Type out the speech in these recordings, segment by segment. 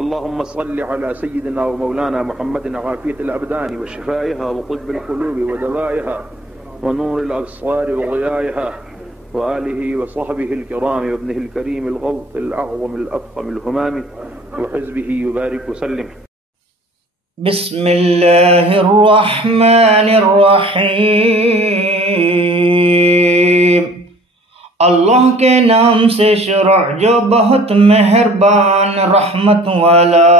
اللهم صل على سيدنا ومولانا محمد عافية الأبدان وشفائها وطب القلوب ودوائها ونور الأبصار وضيائها وآله وصحبه الكرام وابنه الكريم الغوث الأعظم الأفخم الهمام وحزبه يبارك وسلم. بسم اللہ الرحمن الرحیم. اللہ کے نام سے شروع جو بہت مہربان رحمت والا.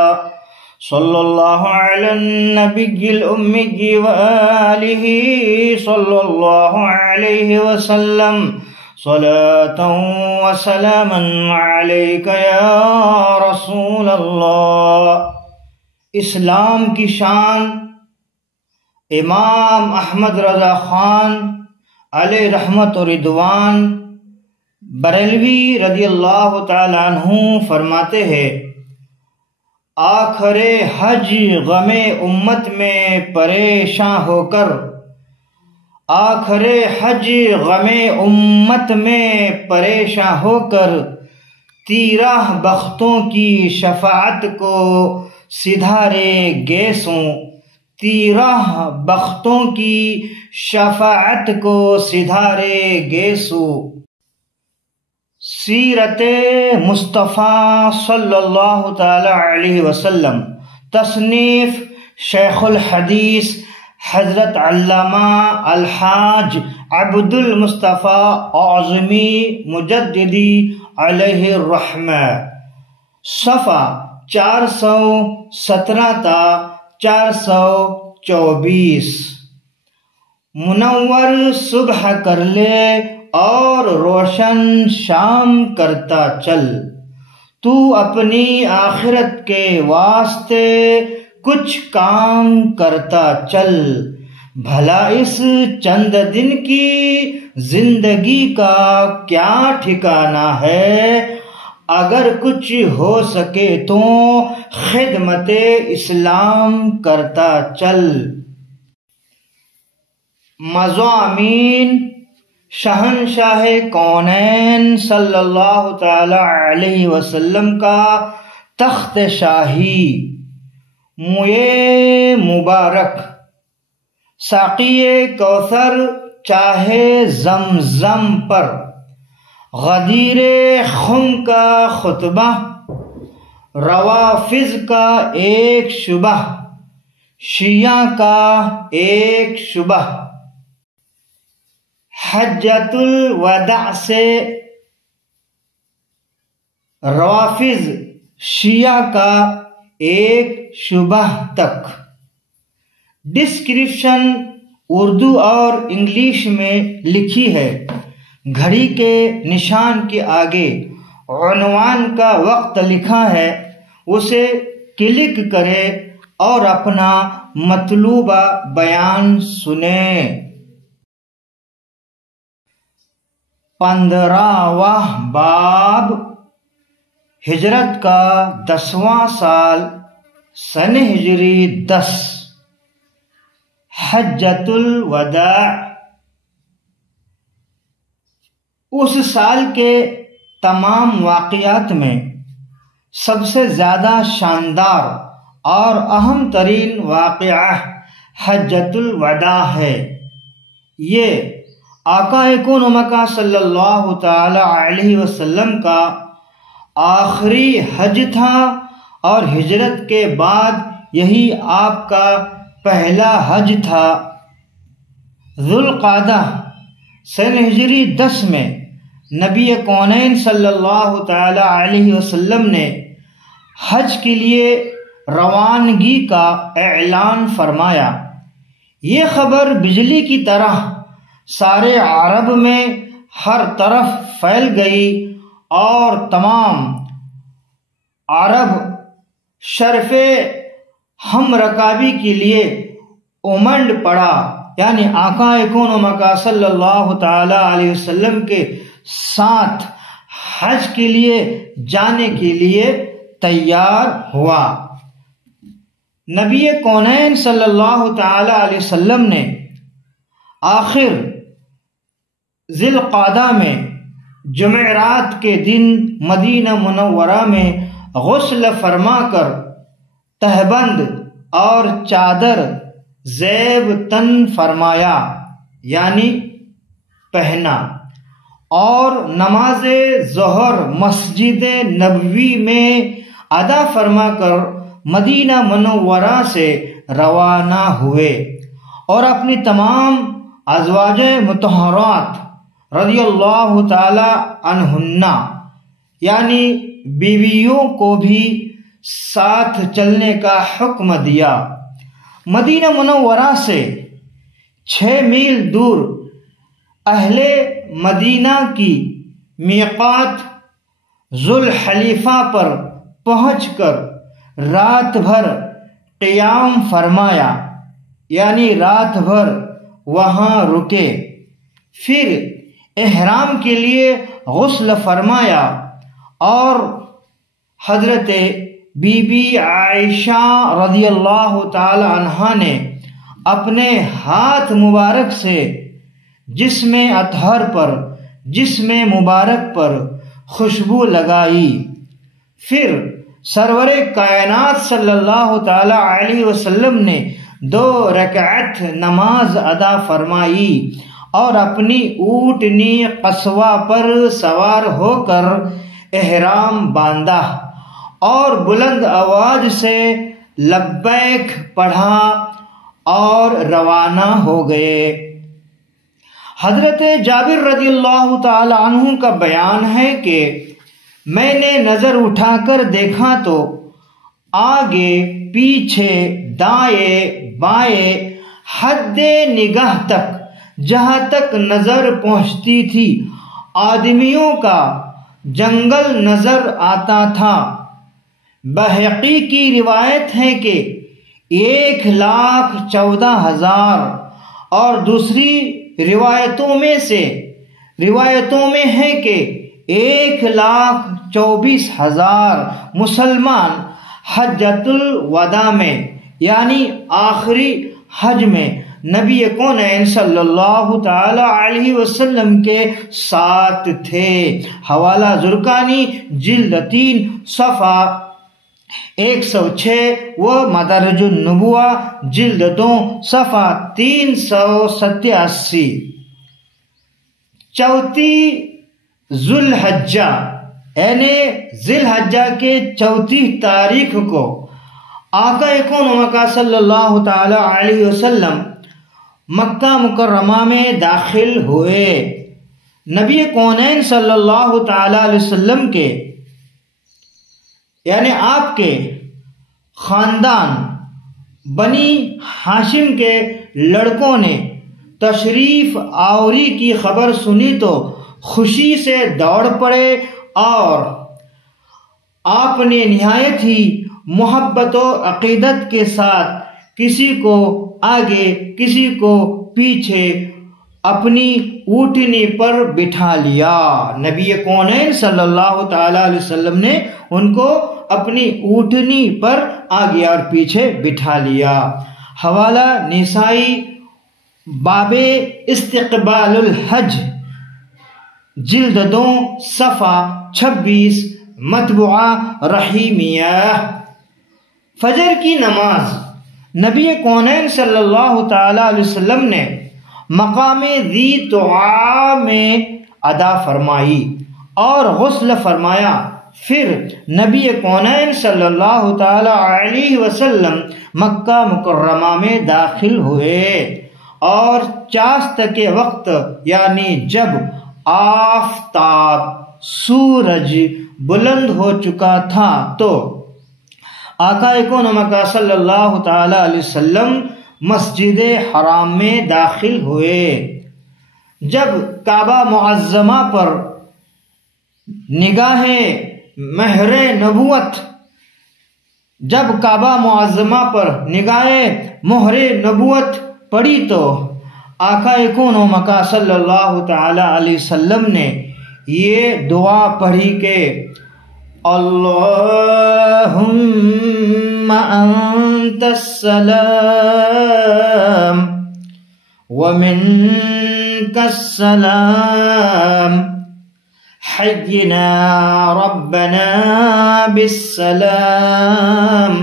صلی اللہ علی النبی الأمی وآلہ صلی اللہ علیہ وسلم. صلاة وسلاما علیک یا رسول اللہ. اسلام کی شان امام احمد رضا خان علیہ رحمت و رضوان بریلوی رضی اللہ تعالیٰ عنہ فرماتے ہیں، آخر حج غم امت میں پریشاں ہو کر، آخر حج غم امت میں پریشاں ہو کر تیرہ بختوں کی شفاعت کو سدھارے گیسوں. تیرہ بختوں کی شفاعت کو سدھارے گیسوں. سیرت مصطفیٰ صلی اللہ تعالی علیہ وسلم. تصنیف شیخ الحدیث حضرت علامہ الحاج عبد المصطفیٰ اعظمی مجددی علیہ الرحمہ. صفحہ 417 تا 424. منور صبح کر لے اور روشن شام کرتا چل، تو اپنی آخرت کے واسطے کچھ کام کرتا چل. بھلا اس چند دن کی زندگی کا کیا ٹھکانہ ہے، اگر کچھ ہو سکے تو خدمت اسلام کرتا چل. مضامین شہنشاہ کونین صلی اللہ تعالی علیہ وسلم کا تخت شاہی. موئے مبارک ساقی کوثر چاہے زمزم پر. غدیر خم کا خطبہ روافض کا ایک شبہ، شیعہ کا ایک شبہ. حجۃ الوداع سے روافض شیعہ کا ایک شبہ تک. ڈسکرپشن اردو اور انگلش میں لکھی ہے. گھڑی کے نشان کے آگے عنوان کا وقت لکھا ہے، اسے کلک کرے اور اپنا مطلوبہ بیان سنیں. 15واں باب ہجرت کا 10واں سال سن ہجری 10. حجۃ الوداع. اس سال کے تمام واقعات میں سب سے زیادہ شاندار اور اہم ترین واقعہ حجۃ الوداع ہے. یہ آقا کون و مکہ صلی اللہ تعالی علیہ وسلم کا آخری حج تھا اور ہجرت کے بعد یہی آپ کا پہلا حج تھا. ذوالقعدہ سن ہجری 10 میں نبی کونین صلی اللہ تعالی علیہ وسلم نے حج کے لیے روانگی کا اعلان فرمایا. یہ خبر بجلی کی طرح سارے عرب میں ہر طرف پھیل گئی اور تمام عرب شرف ہم رکابی کے لیے امنڈ پڑا، یعنی آقا کون و مکہ صلی اللہ تعالی علیہ وسلم کے ساتھ حج کے لیے جانے کے لیے تیار ہوا. نبی کونین صلی اللہ تعالی علیہ وسلم نے آخر ذی القعدہ میں جمعرات کے دن مدینہ منورہ میں غسل فرما کر تہبند اور چادر زیب تن فرمایا یعنی پہنا، اور نماز ظہر مسجد نبوی میں ادا فرما کر مدینہ منورہ سے روانہ ہوئے، اور اپنی تمام ازواج مطہرات رضی اللہ تعالی عنہن یعنی بیویوں کو بھی ساتھ چلنے کا حکم دیا۔ مدینہ منورہ سے 6 میل دور اہل مدینہ کی میقات ذوالحلیفہ پر پہنچ کر رات بھر قیام فرمایا یعنی رات بھر وہاں رکے، پھر احرام کے لیے غسل فرمایا، اور حضرت بی بی عائشہ رضی اللہ تعالی عنہا نے اپنے ہاتھ مبارک سے جسم اطہر پر جسم مبارک پر خوشبو لگائی، پھر سرور کائنات صلی اللہ تعالی علیہ وسلم نے 2 رکعت نماز ادا فرمائی، اور اپنی اونٹنی قصوہ پر سوار ہو کر احرام باندھا، اور بلند آواز سے لبیک پڑھا اور روانہ ہو گئے۔ حضرت جابر رضی اللہ تعالی عنہ کا بیان ہے کہ میں نے نظر اٹھا کر دیکھا تو آگے پیچھے دائیں بائیں حد نگاہ تک جہاں تک نظر پہنچتی تھی آدمیوں کا جنگل نظر آتا تھا۔ بہقی کی روایت ہے کہ 1,14,000 اور دوسری روایتوں میں ہے کہ 1,24,000 مسلمان حجۃ الوداع میں یعنی آخری حج میں نبی کونین صلی اللہ تعالی علیہ وسلم کے ساتھ تھے۔ حوالہ زرقانی جلد 3 صفحہ 106 و مدارج النبوہ جلد 2 صفحہ 387۔ چوتھی ذوالحجہ یعنی ذی الحجہ کے 4 تاریخ کو آقا کون و مکہ صلی اللہ تعالی علیہ وسلم مکہ مکرمہ میں داخل ہوئے۔ نبی کونین صلی اللہ تعالی علیہ وسلم کے یعنی آپ کے خاندان بنی ہاشم کے لڑکوں نے تشریف آوری کی خبر سنی تو خوشی سے دوڑ پڑے، اور آپ نے نہایت ہی محبت و عقیدت کے ساتھ کسی کو آگے کسی کو پیچھے اپنی اونٹنی پر بٹھا لیا۔ نبی کونین صلی اللہ تعالی علیہ وسلم نے ان کو اپنی اونٹنی پر آگے اور پیچھے بٹھا لیا۔ حوالہ نسائی باب استقبال الحج جلد 2 صفحہ 26 مطبوعہ رحیمیہ۔ فجر کی نماز نبی کونین صلی اللہ تعالی علیہ وسلم نے مقام ذی طواء میں ادا فرمائی اور غسل فرمایا، پھر نبی کونین صلی اللہ تعالی علیہ وسلم مکہ مکرمہ میں داخل ہوئے، اور چاست کے وقت یعنی جب آفتاب سورج بلند ہو چکا تھا تو آقا کون مکہ صلی اللہ تعالی علیہ وسلم مسجد حرام میں داخل ہوئے۔ جب کعبہ معظمہ پر نگاہ مہر نبوت پڑی تو آقا کون و مکہ صلی اللہ تعالی علیہ وسلم نے یہ دعا پڑھی کہ اللہم انت السلام ومنک السلام حينا ربنا بالسلام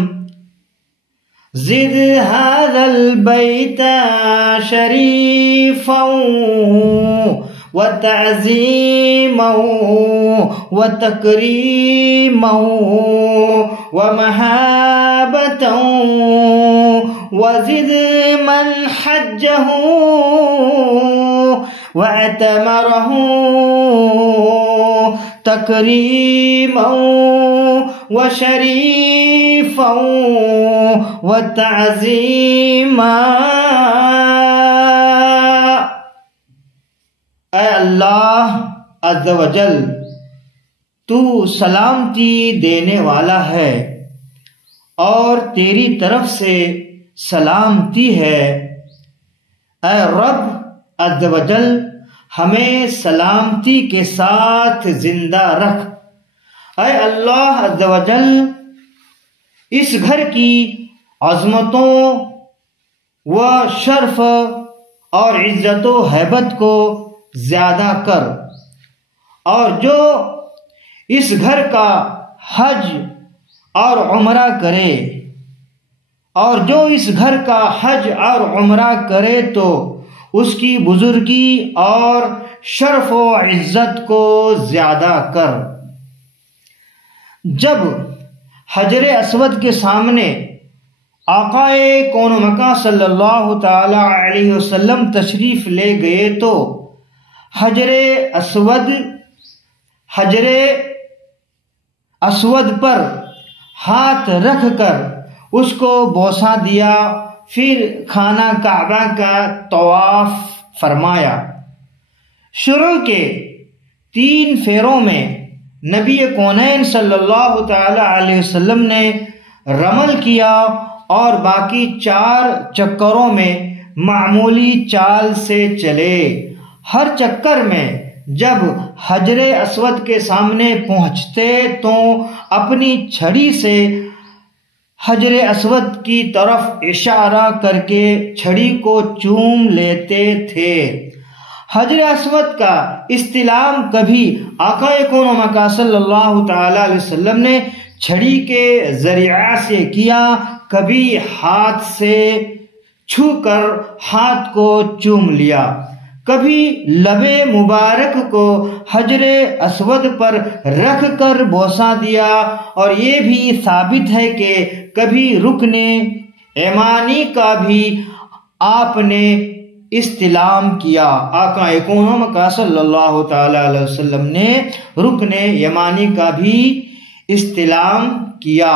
زد هذا البيت شريفا وتعظيما وتكريما ومهابة وزد من حجه واعتمره تكريما وشريفا وتعظيما۔ اے اللہ عز و جل، تو سلامتی دینے والا ہے اور تیری طرف سے سلامتی ہے۔ اے رب عز و جل، ہمیں سلامتی کے ساتھ زندہ رکھ۔ اے اللہ عز و جل، اس گھر کی عظمتوں و شرف اور عزت و ہیبت کو زیادہ کر، اور جو اس گھر کا حج اور عمرہ کرے تو اس کی بزرگی اور شرف و عزت کو زیادہ کر۔ جب حجر اسود کے سامنے آقائے کون و مکان صلی اللہ تعالی علیہ وسلم تشریف لے گئے تو حجر اسود پر ہاتھ رکھ کر اس کو بوسہ دیا، پھر خانہ کعبہ کا طواف فرمایا۔ شروع کے 3 پھیروں میں نبی کونین صلی اللہ تعالی علیہ وسلم نے رمل کیا اور باقی 4 چکروں میں معمولی چال سے چلے۔ ہر چکر میں جب حجر اسود کے سامنے پہنچتے تو اپنی چھڑی سے حجر اسود کی طرف اشارہ کر کے چھڑی کو چوم لیتے تھے۔ حجر اسود کا استلام کبھی آقا کون و مکان صلی اللہ تعالی علیہ وسلم نے چھڑی کے ذریعہ سے کیا، کبھی ہاتھ سے چھو کر ہاتھ کو چوم لیا، کبھی لب مبارک کو حجر اسود پر رکھ کر بوسہ دیا، اور یہ بھی ثابت ہے کہ کبھی رکن ایمانی کا بھی آپ نے استلام کیا۔ آقا کون و مکان صلی اللہ تعالی علیہ وسلم نے رکن یمانی کا بھی استلام کیا۔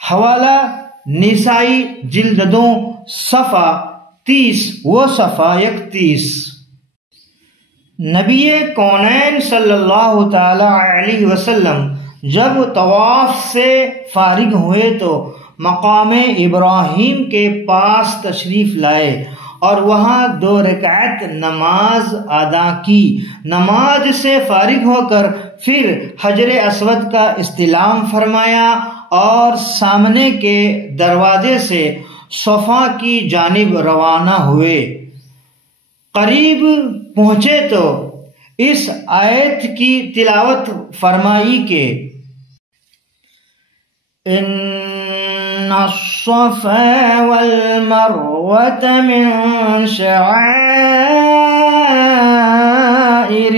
حوالہ نسائی جلد 2 صفحہ 30 و صفحہ 31۔ نبی کونین صلی اللہ تعالی علیہ وسلم جب طواف سے فارغ ہوئے تو مقام ابراہیم کے پاس تشریف لائے اور وہاں 2 رکعت نماز ادا کی۔ نماز سے فارغ ہو کر پھر حجر اسود کا استلام فرمایا اور سامنے کے دروازے سے صفا کی جانب روانہ ہوئے۔ قریب پہنچے تو اس آیت کی تلاوت فرمائی کہ ان الصفا والمروة من شعائر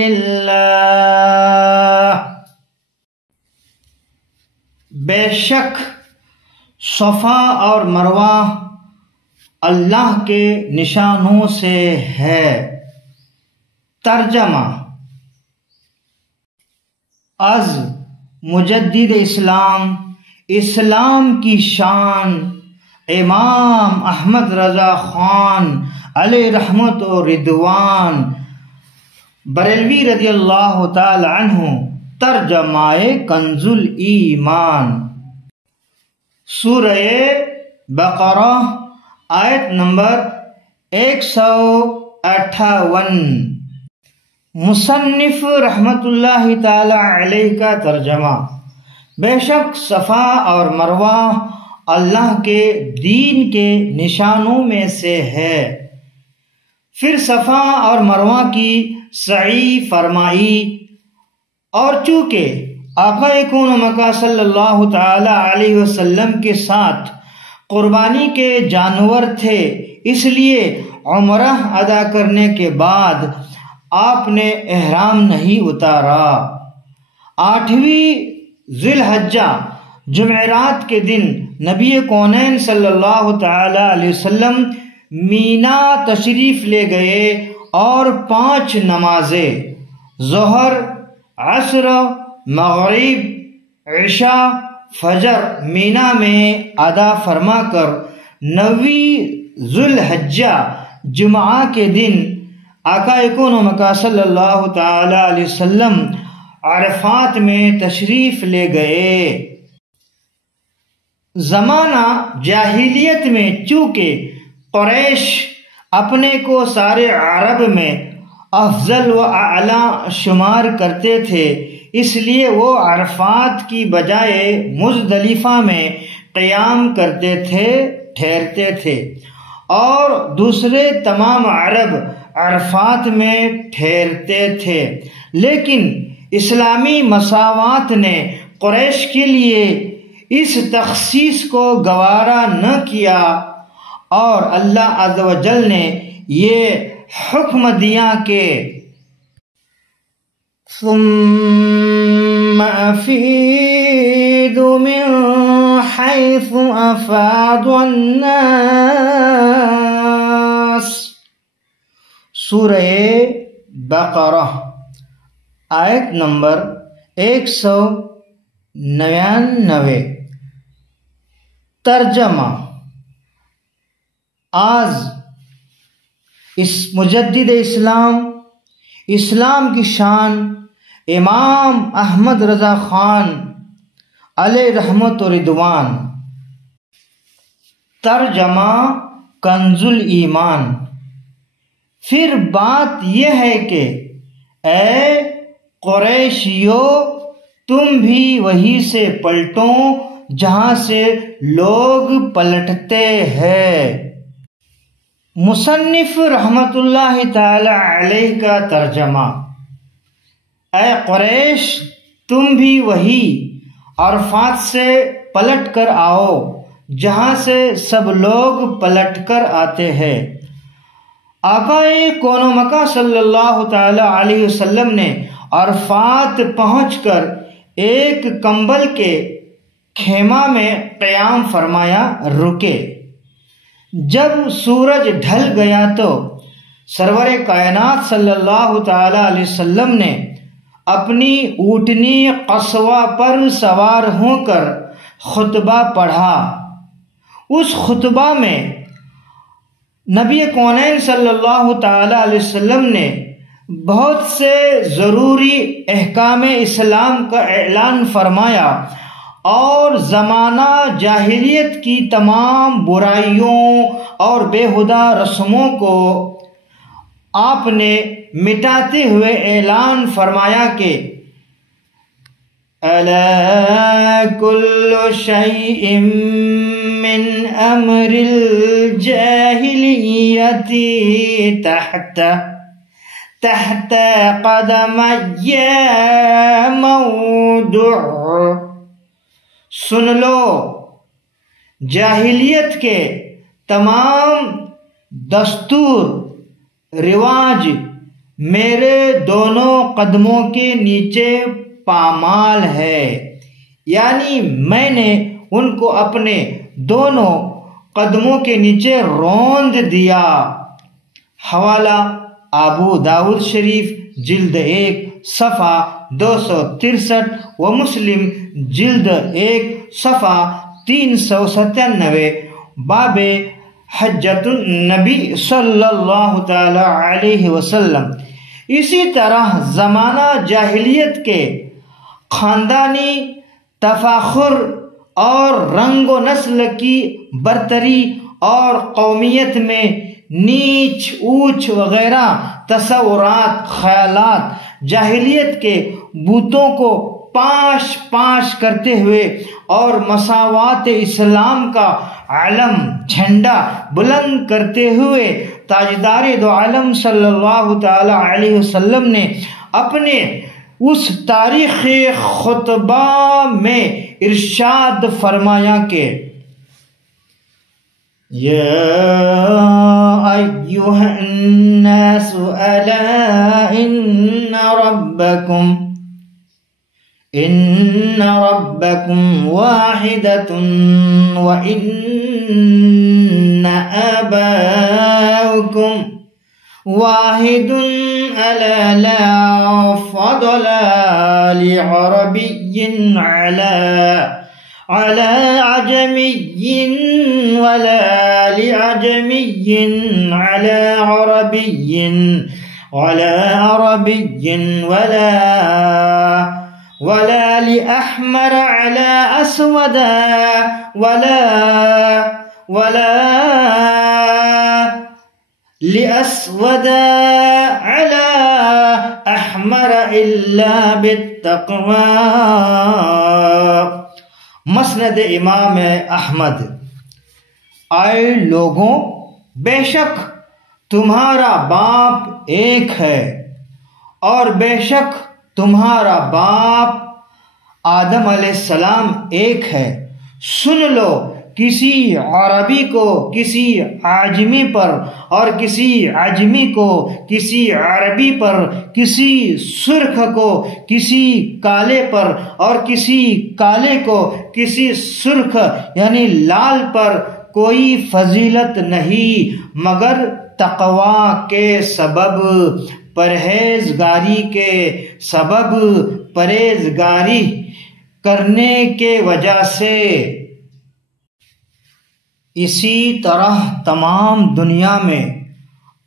اللہ، بے شک صفا اور مروہ اللہ کے نشانوں سے ہے۔ ترجمہ: از مجدد اسلام کی شان امام احمد رضا خان علیہ رحمت و رضوان بریلوی رضی اللہ تعالی عنہ۔ ترجمہ کنز الایمان۔ سورہ بقرہ آیت نمبر 158۔ مصنف رحمت اللہ تعالی علیہ کا ترجمہ: بے شک صفا اور مروہ اللہ کے دین کے نشانوں میں سے ہے۔ پھر صفا اور مروہ کی سعی فرمائی، اور چونکہ آقا کون و مکا صلی اللہ تعالی علیہ وسلم کے ساتھ قربانی کے جانور تھے، اس لیے عمرہ ادا کرنے کے بعد آپ نے احرام نہیں اتارا۔ 8ویں ذی الحجہ جمعرات کے دن نبی کونین صلی اللہ تعالی علیہ وسلم مینا تشریف لے گئے اور 5 نمازیں ظہر، عصر، مغرب، عشاء، فجر مینا میں ادا فرما کر 9ویں ذی الحجہ جمعہ کے دن آقا کون و مکا صلی اللہ تعالی علیہ وسلم عرفات میں تشریف لے گئے۔ زمانہ جاہلیت میں چونکہ قریش اپنے کو سارے عرب میں افضل و اعلیٰ شمار کرتے تھے، اس لیے وہ عرفات کی بجائے مزدلفہ میں قیام کرتے تھے، ٹھہرتے تھے، اور دوسرے تمام عرب عرفات میں ٹھہرتے تھے۔ لیکن اسلامی مساوات نے قریش کے لیے اس تخصیص کو گوارا نہ کیا، اور اللہ عز و جل نے یہ حکم دیا کہ ثم افیدوا من حیث افاض الناس، سورہ بقرہ آیت نمبر 199۔ ترجمہ: آج اس مجدد اسلام کی شان امام احمد رضا خان علیہ رحمت و رضوان۔ ترجمہ کنز الایمان۔ پھر بات یہ ہے کہ اے قریشیو، تم بھی وہیں سے پلٹو جہاں سے لوگ پلٹتے ہیں۔ مصنف رحمت اللہ تعالی علیہ کا ترجمہ: اے قریش، تم بھی وہی عرفات سے پلٹ کر آؤ جہاں سے سب لوگ پلٹ کر آتے ہیں۔ آقا کون و مکا صلی اللہ تعالی علیہ وسلم نے عرفات پہنچ کر ایک کمبل کے خیمہ میں قیام فرمایا، رکے۔ جب سورج ڈھل گیا تو سرور کائنات صلی اللہ تعالی علیہ وسلم نے اپنی اونٹنی قصوہ پر سوار ہو کر خطبہ پڑھا۔ اس خطبہ میں نبی کونین صلی اللہ تعالی علیہ وسلم نے بہت سے ضروری احکام اسلام کا اعلان فرمایا، اور زمانہ جاہلیت کی تمام برائیوں اور بیہودہ رسموں کو آپ نے مٹاتے ہوئے اعلان فرمایا کہ الا کل شیء من امر الجاہلیت تحت قدمی موضوع۔ سن لو، جاہلیت کے تمام دستور رواج میرے دونوں قدموں کے نیچے پامال ہے، یعنی میں نے ان کو اپنے دونوں قدموں کے نیچے روند دیا۔ حوالہ ابو داؤد شریف جلد 1 صفحہ 263 و مسلم جلد 1 صفحہ 397، باب حجۃ النبی صلی اللہ تعالی علیہ وسلم۔ اسی طرح زمانہ جاہلیت کے خاندانی تفاخر اور رنگ و نسل کی برتری اور قومیت میں نیچ اونچ وغیرہ تصورات، خیالات جاہلیت کے بتوں کو پاش کرتے ہوئے اور مساوات اسلام کا علم جھنڈا بلند کرتے ہوئے تاجدار دو عالم صلی اللہ تعالی علیہ وسلم نے اپنے اس تاریخ خطبہ میں ارشاد فرمایا کہ یا ایھا الناس الا ان ربکم واحدۃ وان آباؤکم واحد الا لا فضل لعربی على عجمي ولا لعجمي على عربي ولا لأحمر على أسود ولا لأسود على أحمر إلا بالتقوى۔ مسند امام احمد۔ اے لوگوں، بے شک تمہارا باپ ایک ہے اور بے شک تمہارا باپ آدم علیہ السلام ایک ہے۔ سن لو، کسی عربی کو کسی عاجمی پر اور کسی عجمی کو کسی عربی پر، کسی سرخ کو کسی کالے پر اور کسی کالے کو کسی سرخ یعنی لال پر کوئی فضیلت نہیں مگر تقوی کے سبب، پرہیزگاری کے سبب، پرہیزگاری کرنے کے وجہ سے۔ اسی طرح تمام دنیا میں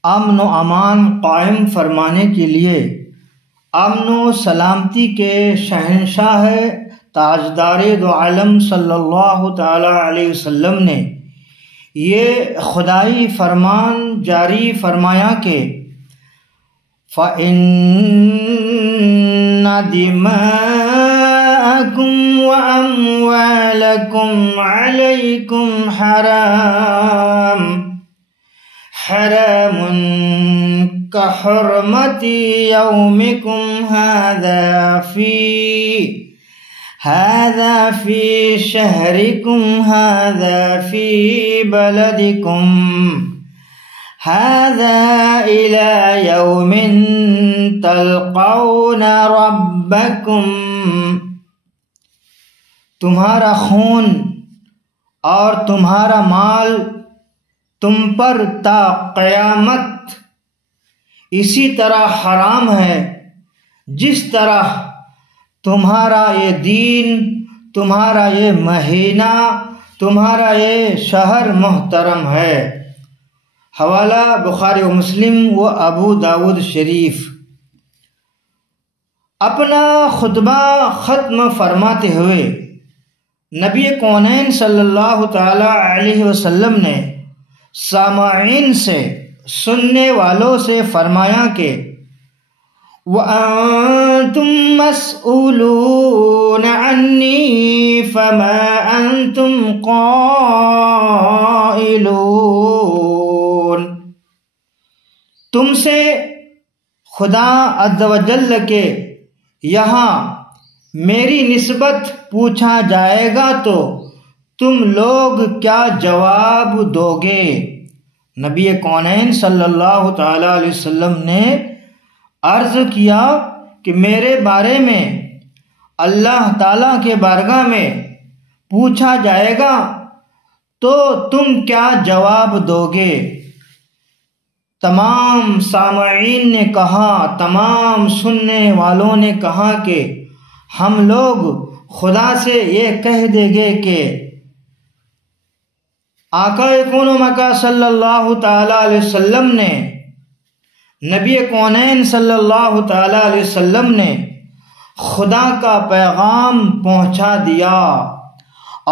امن و امان قائم فرمانے کے لیے امن و سلامتی کے شہنشاہ تاجدار دو عالم صلی اللہ تعالی علیہ وسلم نے یہ خدائی فرمان جاری فرمایا کہ فَإِنَّ دِمَاءَكُمْ وَأَمْوَالَكُمْ عَلَيْكُمْ حرام كحرمة يومكم هذا في شهركم هذا في بلدكم هذا إلى يوم تلقون ربكم۔ تمہارا خون اور تمہارا مال تم پر تا قیامت اسی طرح حرام ہے جس طرح تمہارا یہ دین، تمہارا یہ مہینہ، تمہارا یہ شہر محترم ہے۔ حوالہ بخاری و مسلم و ابو داود شریف۔ اپنا خطبہ ختم فرماتے ہوئے نبی کونین صلی اللہ تعالی علیہ وسلم نے سامعین سے، سننے والوں سے فرمایا کہ وَأَنْتُمْ مَسْئُولُونَ عَنِّي فَمَا أَنْتُمْ قَائِلُونَ۔ تم سے خدا عز و جل کے یہاں میری نسبت پوچھا جائے گا تو تم لوگ کیا جواب دو گے؟ نبی کونین صلی اللہ تعالی علیہ وسلم نے عرض کیا کہ میرے بارے میں اللہ تعالیٰ کے بارگاہ میں پوچھا جائے گا تو تم کیا جواب دو گے؟ تمام سامعین نے کہا، تمام سننے والوں نے کہا کہ ہم لوگ خدا سے یہ کہہ دیں گے کہ آقا کون و مکہ صلی اللہ تعالی علیہ وسلم نے، نبی کونین صلی اللہ تعالی علیہ وسلم نے خدا کا پیغام پہنچا دیا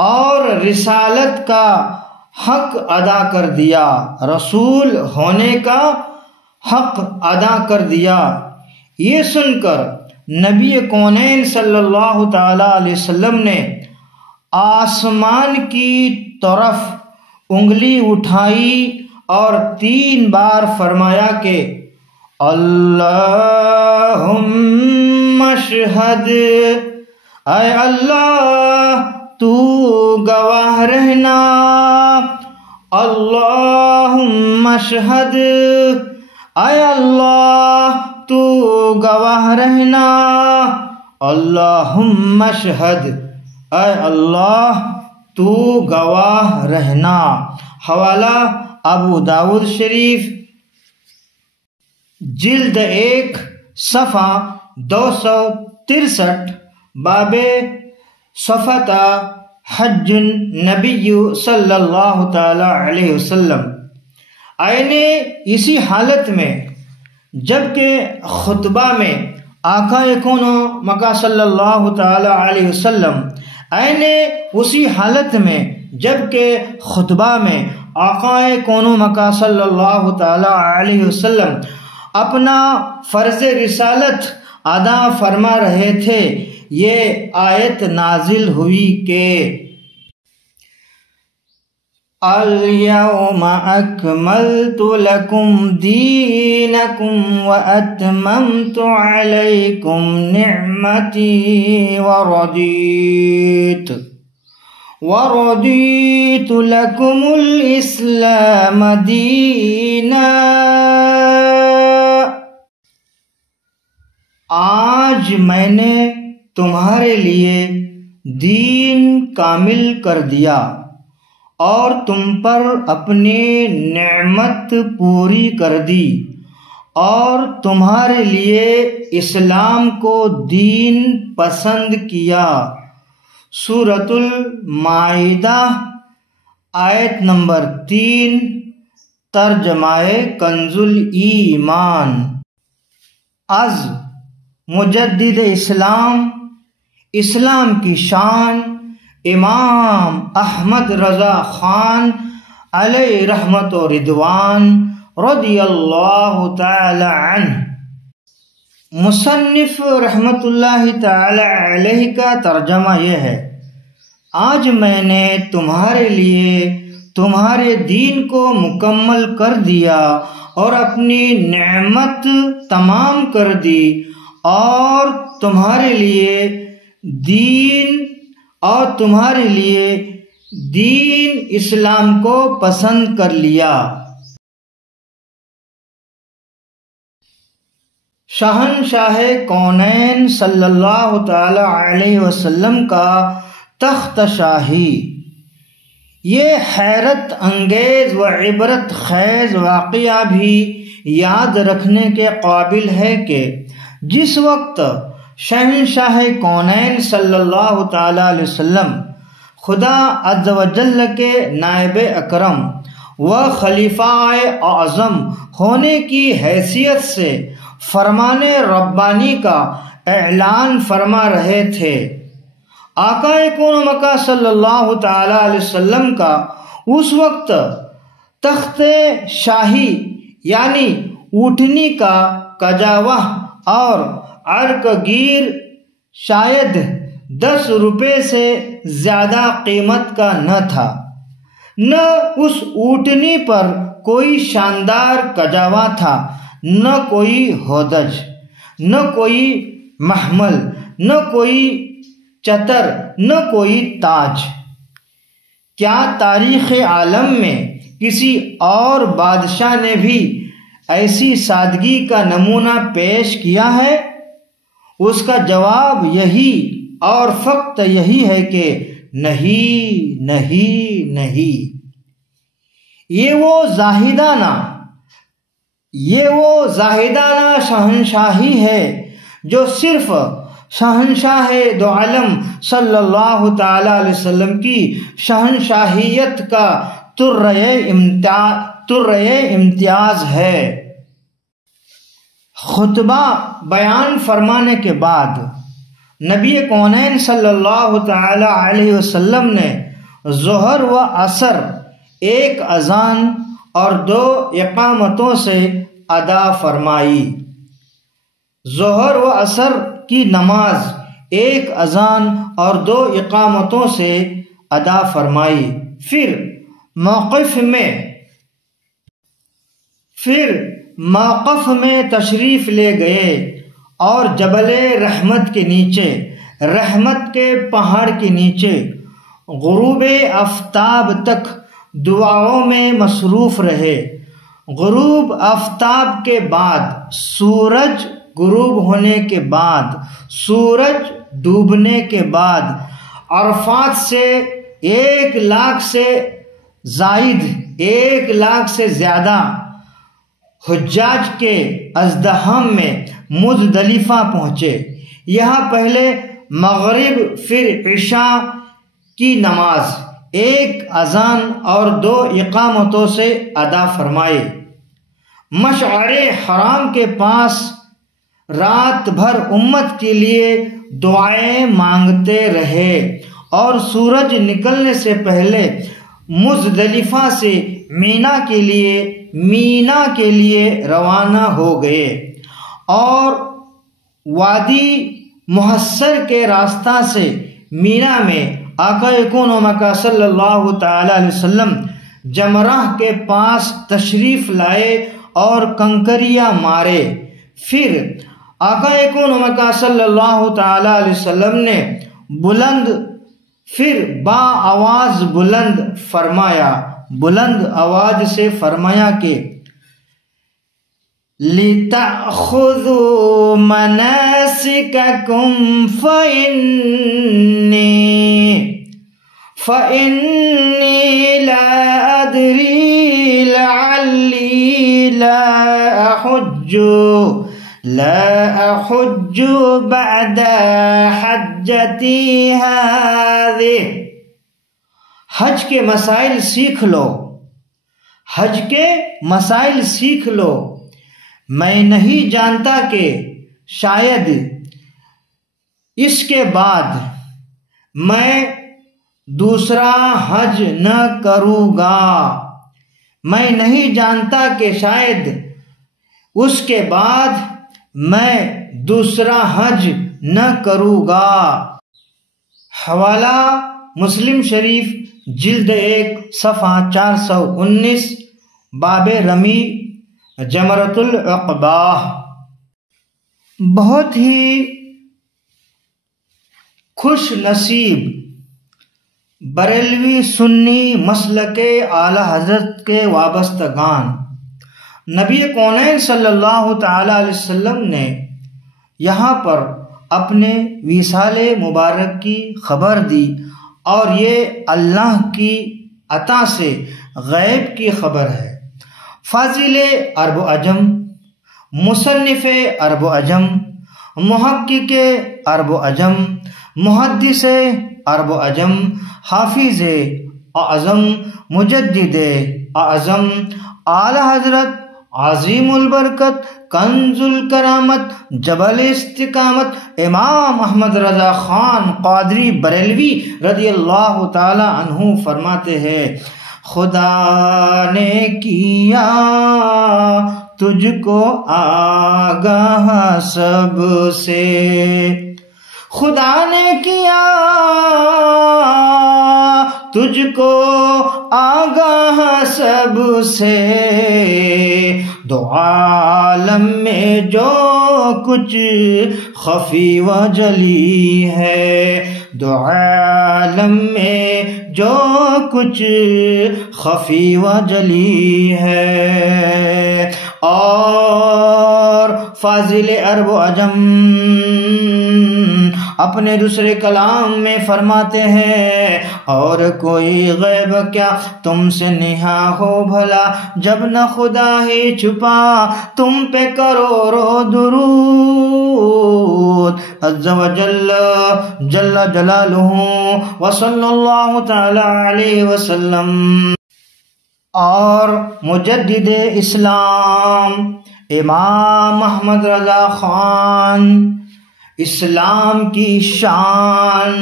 اور رسالت کا حق ادا کر دیا، رسول ہونے کا حق ادا کر دیا۔ یہ سن کر نبی کونین صلی اللہ تعالی علیہ وسلم نے آسمان کی طرف انگلی اٹھائی اور 3 بار فرمایا کہ اللہم اشہد، اے اللہ تو گواہ رہنا، اللہم اشہد، اے اللہ تو گواہ رہنا، اللہم اشہد، اے اللہ تو گواہ رہنا۔ حوالہ ابو داؤد شریف، جلد 1 صفحہ 263، باب صفۃ حج النبی صلی اللہ تعالی علیہ وسلم۔ آئینے اسی حالت میں جبکہ خطبہ میں آقا کون مکہ صلی اللہ تعالی علیہ وسلم، آئینے اسی حالت میں جبکہ خطبہ میں آقا کون مکہ صلی اللہ تعالی علیہ وسلم اپنا فرض رسالت ادا فرما رہے تھے، یہ آیت نازل ہوئی کہ اليوم اکملت لکم دینکم واتممت علیکم نعمتی ورضیت لکم الاسلام دینا۔ آج میں نے تمہارے لیے دین کامل کر دیا اور تم پر اپنی نعمت پوری کر دی، اور تمہارے لیے اسلام کو دین پسند کیا۔ سورۃ المائدہ آیت نمبر 3، ترجمہ کنز الایمان۔ از مجدد اسلام کی شان امام احمد رضا خان علیہ رحمت و رضوان رضی اللہ تعالی عنہ، مصنف رحمت اللہ تعالی علیہ کا ترجمہ یہ ہے: آج میں نے تمہارے لیے تمہارے دین کو مکمل کر دیا اور اپنی نعمت تمام کر دی، اور تمہارے لیے دین اسلام کو پسند کر لیا۔ شہنشاہ کونین صلی اللہ تعالی علیہ وسلم کا تخت شاہی۔ یہ حیرت انگیز و عبرت خیز واقعہ بھی یاد رکھنے کے قابل ہے کہ جس وقت شہنشاہ کونین صلی اللہ تعالی علیہ وسلم خدا عز و جل کے نائب اکرم و خلیفہ اعظم ہونے کی حیثیت سے فرمان ربانی کا اعلان فرما رہے تھے، آقا کون مکہ صلی اللہ تعالی علیہ وسلم کا اس وقت تخت شاہی یعنی اونٹنی کا کجاوہ اور عرق گیر شاید 10 روپے سے زیادہ قیمت کا نہ تھا۔ نہ اس اونٹنی پر کوئی شاندار کجاوا تھا، نہ کوئی ہودج، نہ کوئی محمل، نہ کوئی چتر، نہ کوئی تاج۔ کیا تاریخ عالم میں کسی اور بادشاہ نے بھی ایسی سادگی کا نمونہ پیش کیا ہے؟ اس کا جواب یہی اور فقط یہی ہے کہ نہیں نہیں نہیں۔ یہ وہ زاہدانہ شہنشاہی ہے جو صرف شہنشاہ دو عالم صلی اللہ تعالی علیہ وسلم کی شہنشاہیت کا ترے امتیاز ہے۔ خطبہ بیان فرمانے کے بعد نبی کونین صلی اللہ تعالی علیہ وسلم نے ظہر و عصر 1 اذان اور 2 اقامتوں سے ادا فرمائی۔ ظہر و عصر کی نماز 1 اذان اور 2 اقامتوں سے ادا فرمائی۔ پھر موقف میں پھر موقف میں تشریف لے گئے اور جبل رحمت کے نیچے، رحمت کے پہاڑ کے نیچے غروب آفتاب تک دعاؤں میں مصروف رہے۔ غروب آفتاب کے بعد، سورج غروب ہونے کے بعد، سورج ڈوبنے کے بعد عرفات سے 1,00,000 سے زائد، 1,00,000 سے زیادہ حجاج کے ازدحام میں مزدلفہ پہنچے۔ یہاں پہلے مغرب پھر عشاء کی نماز 1 اذان اور 2 اقامتوں سے ادا فرمائے۔ مشعر حرام کے پاس رات بھر امت کے لیے دعائیں مانگتے رہے اور سورج نکلنے سے پہلے مزدلفہ سے مینا کے لیے روانہ ہو گئے اور وادی محصر کے راستہ سے مینا میں آقا کون و مکہ صلی اللہ تعالی علیہ وسلم جمرہ کے پاس تشریف لائے اور کنکریاں مارے۔ پھر آقا کون و مکہ صلی اللہ تعالی علیہ وسلم نے با آواز بلند آواز سے فرمایا کہ لِتَأْخُذُوا مَنَاسِكَكُمْ فَإِنِّي لَا أَدْرِي لَعَلِّي لا أحج بعد حجتي هذه۔ حج کے مسائل سیکھ لو، حج کے مسائل سیکھ لو۔ میں نہیں جانتا کہ شاید اس کے بعد میں دوسرا حج نہ کروں گا۔ میں نہیں جانتا کہ شاید اس کے بعد میں دوسرا حج نہ کروں گا۔ حوالہ مسلم شریف جلد 1 صفحہ 419 باب رمی جمرۃ العقبہ۔ بہت ہی خوش نصیب بریلوی سنی مسلک اعلی حضرت کے وابستگان، نبی کونین صلی اللہ تعالی علیہ وسلم نے یہاں پر اپنے وصال مبارک کی خبر دی، اور یہ اللہ کی عطا سے غیب کی خبر ہے۔ فاضل عرب و عجم، مصنف عرب و عجم، محقق عرب و عجم، محدث عرب و عجم، حافظ اعظم، مجدد اعظم، اعلی حضرت عظیم البرکت، کنز الکرامت، جبل استقامت امام احمد رضا خان قادری بریلوی رضی اللہ تعالی عنہ فرماتے ہیں، خدا نے کیا تجھ کو آگاہ سب سے، خدا نے کیا تجھ کو آگاہ سب سے، دو عالم میں جو کچھ خفی و جلی ہے، دو عالم میں جو کچھ خفی و جلی ہے۔ اور فاضل عرب و عجم اپنے دوسرے کلام میں فرماتے ہیں، اور کوئی غیب کیا تم سے نہا ہو بھلا، جب نہ خدا ہی چھپا تم پہ کروڑوں درود، عز و جل جل جلالہ وصلی اللہ تعالی علیہ وسلم۔ اور مجدد اسلام امام احمد رضا خان، اسلام کی شان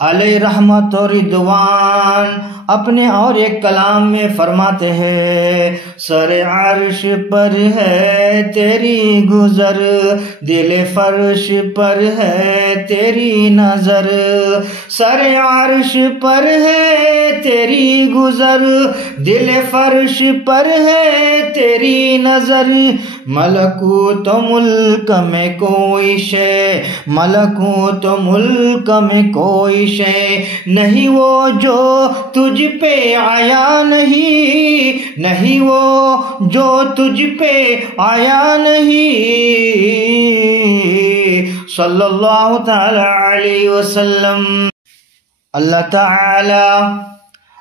علیہ رحمت و رضوان، اپنے اور ایک کلام میں فرماتے ہیں سر عرش پر ہے تیری گزر دل فرش پر ہے تیری نظر سر عرش پر ہے تیری گزر دل فرش پر ہے تیری نظر ملکوت ملک میں کوئی شے ملکوت ملک میں کوئی شے نہیں وہ جو تجھ پہ آیا نہیں وہ جو تجھ پہ آیا نہیں صلی اللہ تعالی علیہ وسلم. اللہ تعالی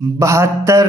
72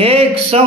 100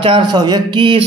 421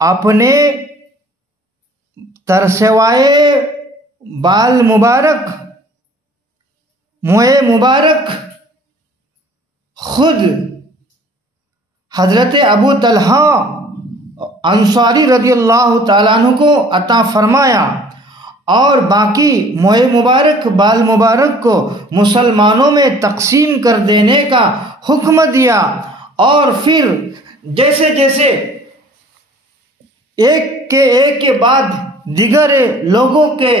اپنے ترسوائے بال مبارک، موئے مبارک خود حضرت ابو طلحہ انصاری رضی اللہ تعالیٰ عنہ کو عطا فرمایا، اور باقی موئے مبارک بال مبارک کو مسلمانوں میں تقسیم کر دینے کا حکم دیا۔ اور پھر جیسے جیسے ایک کے بعد دیگر لوگوں کے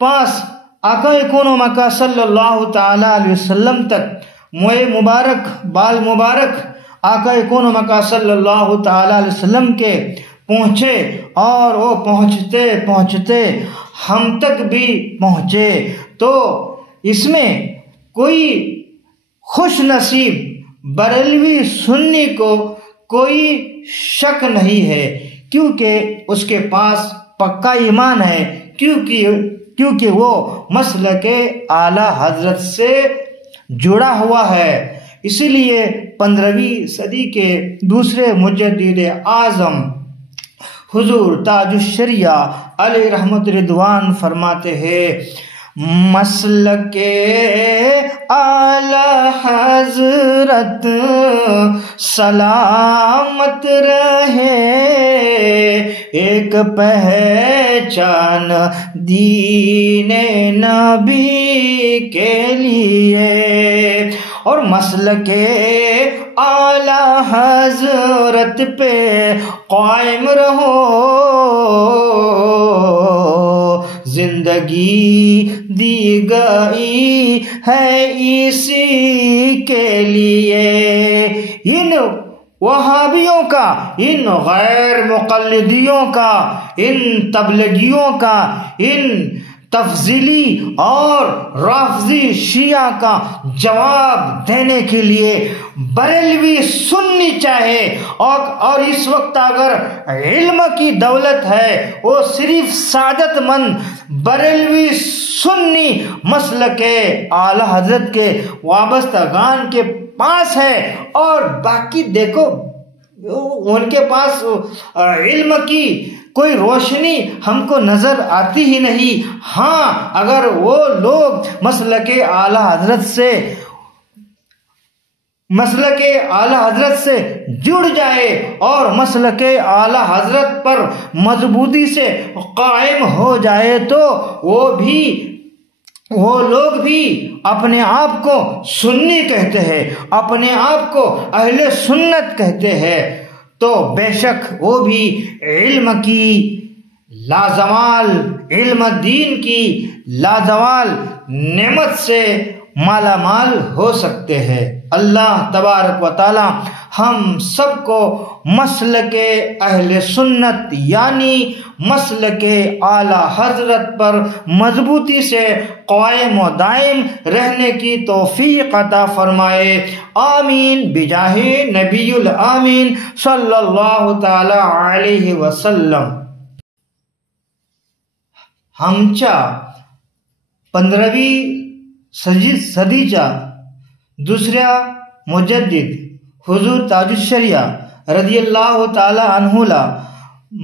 پاس آقا کون و مکہ صلی اللہ تعالی علیہ وسلم تک موئے مبارک بال مبارک آقا کون و مکہ صلی اللہ تعالی علیہ وسلم کے پہنچے، اور وہ پہنچتے پہنچتے ہم تک بھی پہنچے، تو اس میں کوئی خوش نصیب بریلوی سنی کو کوئی شک نہیں ہے، کیونکہ اس کے پاس پکا ایمان ہے، کیونکہ وہ مسلک اعلی حضرت سے جڑا ہوا ہے۔ اسی لیے 15ویں صدی کے دوسرے مجدد اعظم حضور تاج الشریعہ علیہ رحمت رضوان فرماتے ہیں، مسلک اعلی حضرت سلامت رہے، ایک پہچان دین نبی کے لیے، اور مسلک اعلی حضرت پہ قائم رہو، زندگی دی گئی ہے اسی کے لیے۔ ان وہابیوں کا، ان غیر مقلدیوں کا، ان تبلیغیوں کا، ان تفضیلی اور رافضی شیعہ کا جواب دینے کے لیے بریلوی سنی چاہے، اور اس وقت اگر علم کی دولت ہے، وہ صرف سعادت مند بریلوی سنی مسلک اعلی حضرت کے وابستگان کے پاس ہے، اور باقی دیکھو ان کے پاس علم کی کوئی روشنی ہم کو نظر آتی ہی نہیں۔ ہاں، اگر وہ لوگ مسلک اعلی حضرت سے جڑ جائے اور مسلک اعلی حضرت پر مضبوطی سے قائم ہو جائے، تو وہ لوگ بھی اپنے آپ کو سنی کہتے ہیں، اپنے آپ کو اہل سنت کہتے ہیں، تو بے شک وہ بھی علم کی لازوال، علم دین کی لازوال نعمت سے مالا مال ہو سکتے ہیں۔ اللہ تبارک و تعالی ہم سب کو مسلک اہل سنت یعنی مسلک اعلی حضرت پر مضبوطی سے قائم و دائم رہنے کی توفیق عطا فرمائے، آمین بجاہ نبی الامین صلی اللہ تعالی علیہ وسلم۔ ہمچا 15ویں صدیچا دوسرا مجدد حضور تاج الشریعہ رضی اللہ تعالی عنہ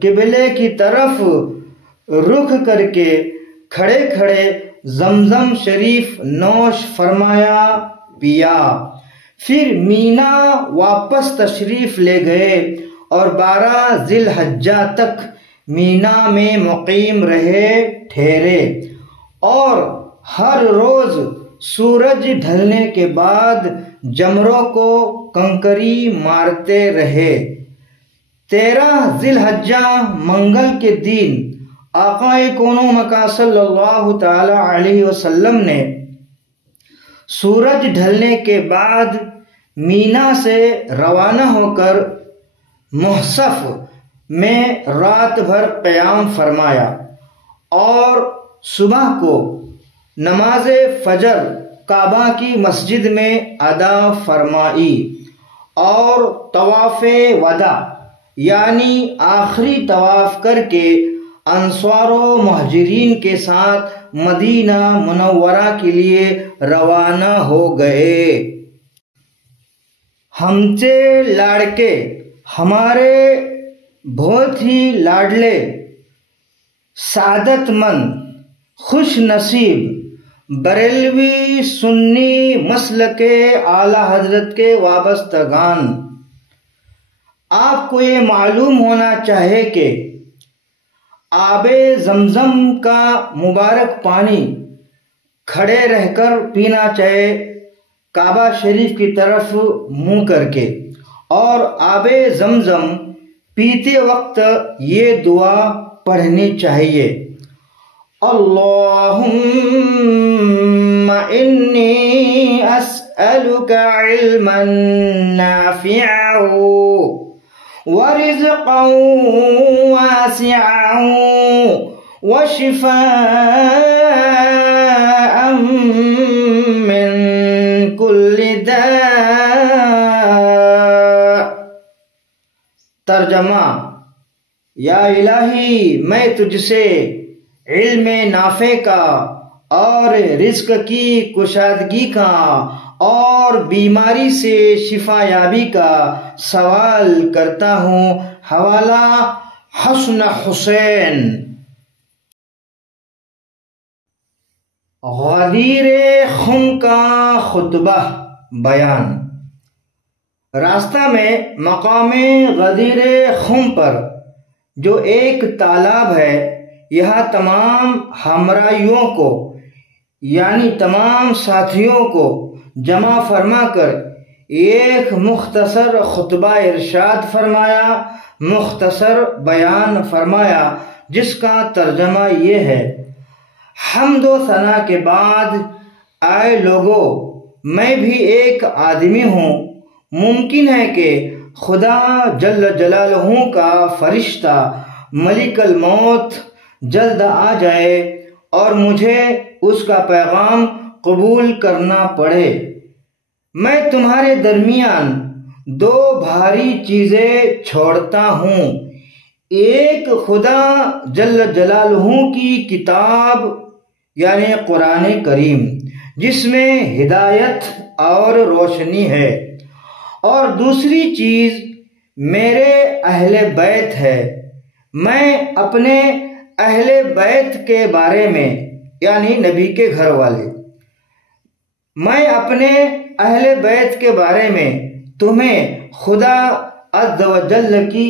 قبلے کی طرف رخ کر کے کھڑے کھڑے زمزم شریف نوش فرمایا، پیا، پھر مینا واپس تشریف لے گئے اور 12 ذی الحجہ تک مینا میں مقیم رہے ٹھہرے، اور ہر روز سورج ڈھلنے کے بعد جمروں کو کنکری مارتے رہے۔ 13 ذی الحجہ منگل کے دن آقائے کون و مکان صلی اللہ تعالی علیہ وسلم نے سورج ڈھلنے کے بعد مینا سے روانہ ہو کر محصف میں رات بھر قیام فرمایا، اور صبح کو نماز فجر کعبہ کی مسجد میں ادا فرمائی، اور طواف وداع یعنی آخری طواف کر کے انصار و مہاجرین کے ساتھ مدینہ منورہ کے لیے روانہ ہو گئے۔ ہمچے لاڑکے، ہمارے بہت ہی لاڈلے، سعادت مند، خوش نصیب بریلوی سنی مسلک اعلیٰ حضرت کے وابستگان، آپ کو یہ معلوم ہونا چاہے کہ آب زمزم کا مبارک پانی کھڑے رہ کر پینا چاہے، کعبہ شریف کی طرف منہ کر کے، اور آب زمزم پیتے وقت یہ دعا پڑھنی چاہیے، اللہم انی اسألک علما نافعا ورزقا واسعا وشفاء من کل داء۔ ترجمہ: یا الہی، میں تجھ سے علم نافع کا اور رزق کی کشادگی کا اور بیماری سے شفا یابی کا سوال کرتا ہوں۔ حوالہ حسن حسین۔ غدیر خم کا خطبہ بیان۔ راستہ میں مقام غدیر خم پر جو ایک تالاب ہے، یہاں تمام ہمراہیوں کو یعنی تمام ساتھیوں کو جمع فرما کر ایک مختصر خطبہ ارشاد فرمایا، مختصر بیان فرمایا، جس کا ترجمہ یہ ہے: حمد و ثنا کے بعد، آئے لوگو، میں بھی ایک آدمی ہوں۔ ممکن ہے کہ خدا جل جلالہ کا فرشتہ ملک الموت جلد آ جائے اور مجھے اس کا پیغام قبول کرنا پڑے۔ میں تمہارے درمیان 2 بھاری چیزیں چھوڑتا ہوں، ایک خدا جل جلالہ کی کتاب یعنی قرآن کریم، جس میں ہدایت اور روشنی ہے، اور دوسری چیز میرے اہل بیت ہے۔ میں اپنے اہل بیت کے بارے میں یعنی نبی کے گھر والے، میں اپنے اہل بیت کے بارے میں تمہیں خدا عز و جل کی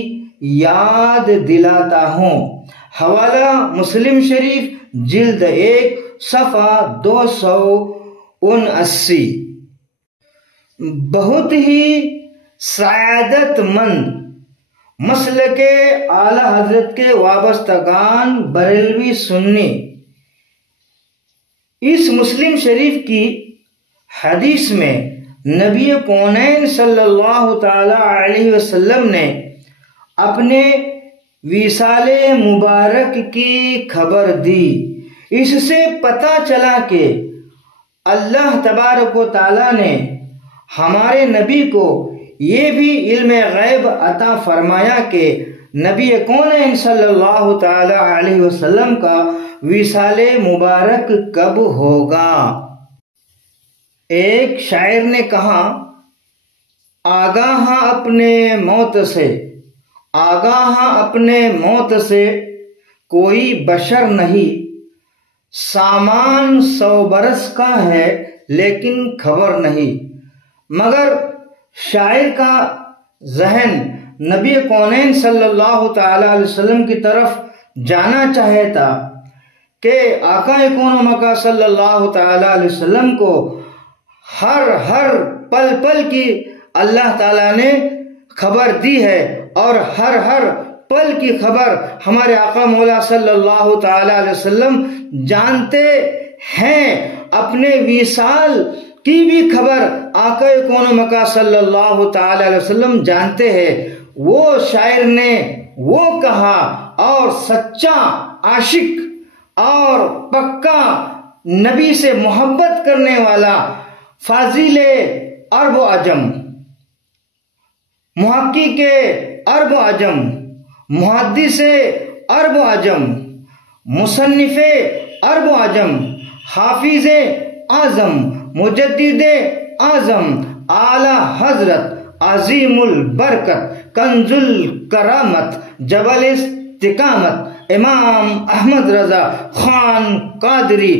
یاد دلاتا ہوں۔ حوالہ مسلم شریف جلد 1 صفحہ 279۔ بہت ہی سعادت مند مسلک اعلیٰ حضرت کے وابستگان بریلوی سنی، اس مسلم شریف کی حدیث میں نبی کونین صلی اللہ تعالی علیہ وسلم نے اپنے وصال مبارک کی خبر دی۔ اس سے پتہ چلا کہ اللہ تبارک و تعالی نے ہمارے نبی کو یہ بھی علم غیب عطا فرمایا کہ نبی کونین صلی اللہ تعالی علیہ وسلم کا وصال مبارک کب ہوگا۔ ایک شاعر نے کہا، آگاہ اپنے موت سے، آگاہ اپنے موت سے کوئی بشر نہیں، سامان 100 برس کا ہے لیکن خبر نہیں۔ مگر شاعر کا ذہن نبی کونین صلی اللہ تعالی علیہ وسلم کی طرف جانا چاہتا کہ آقا کون و مکان صلی اللہ تعالی علیہ وسلم کو ہر پل پل کی اللہ تعالیٰ نے خبر دی ہے، اور ہر پل کی خبر ہمارے آقا مولا صلی اللہ تعالی علیہ وسلم جانتے ہیں۔ اپنے وصال کی بھی خبر آقا کون و مکان صلی اللہ تعالی علیہ وسلم جانتے ہیں۔ وہ شاعر نے وہ کہا، اور سچا عاشق اور پکا نبی سے محبت کرنے والا فاضل عرب و عجم، محقق عرب و عجم، محدث عرب و عجم، مصنف عرب و عجم، حافظ اعظم، مجدد اعظم، اعلی حضرت، عظیم البرکت، کنز الکرامت، جبل استقامت، امام احمد رضا خان قادری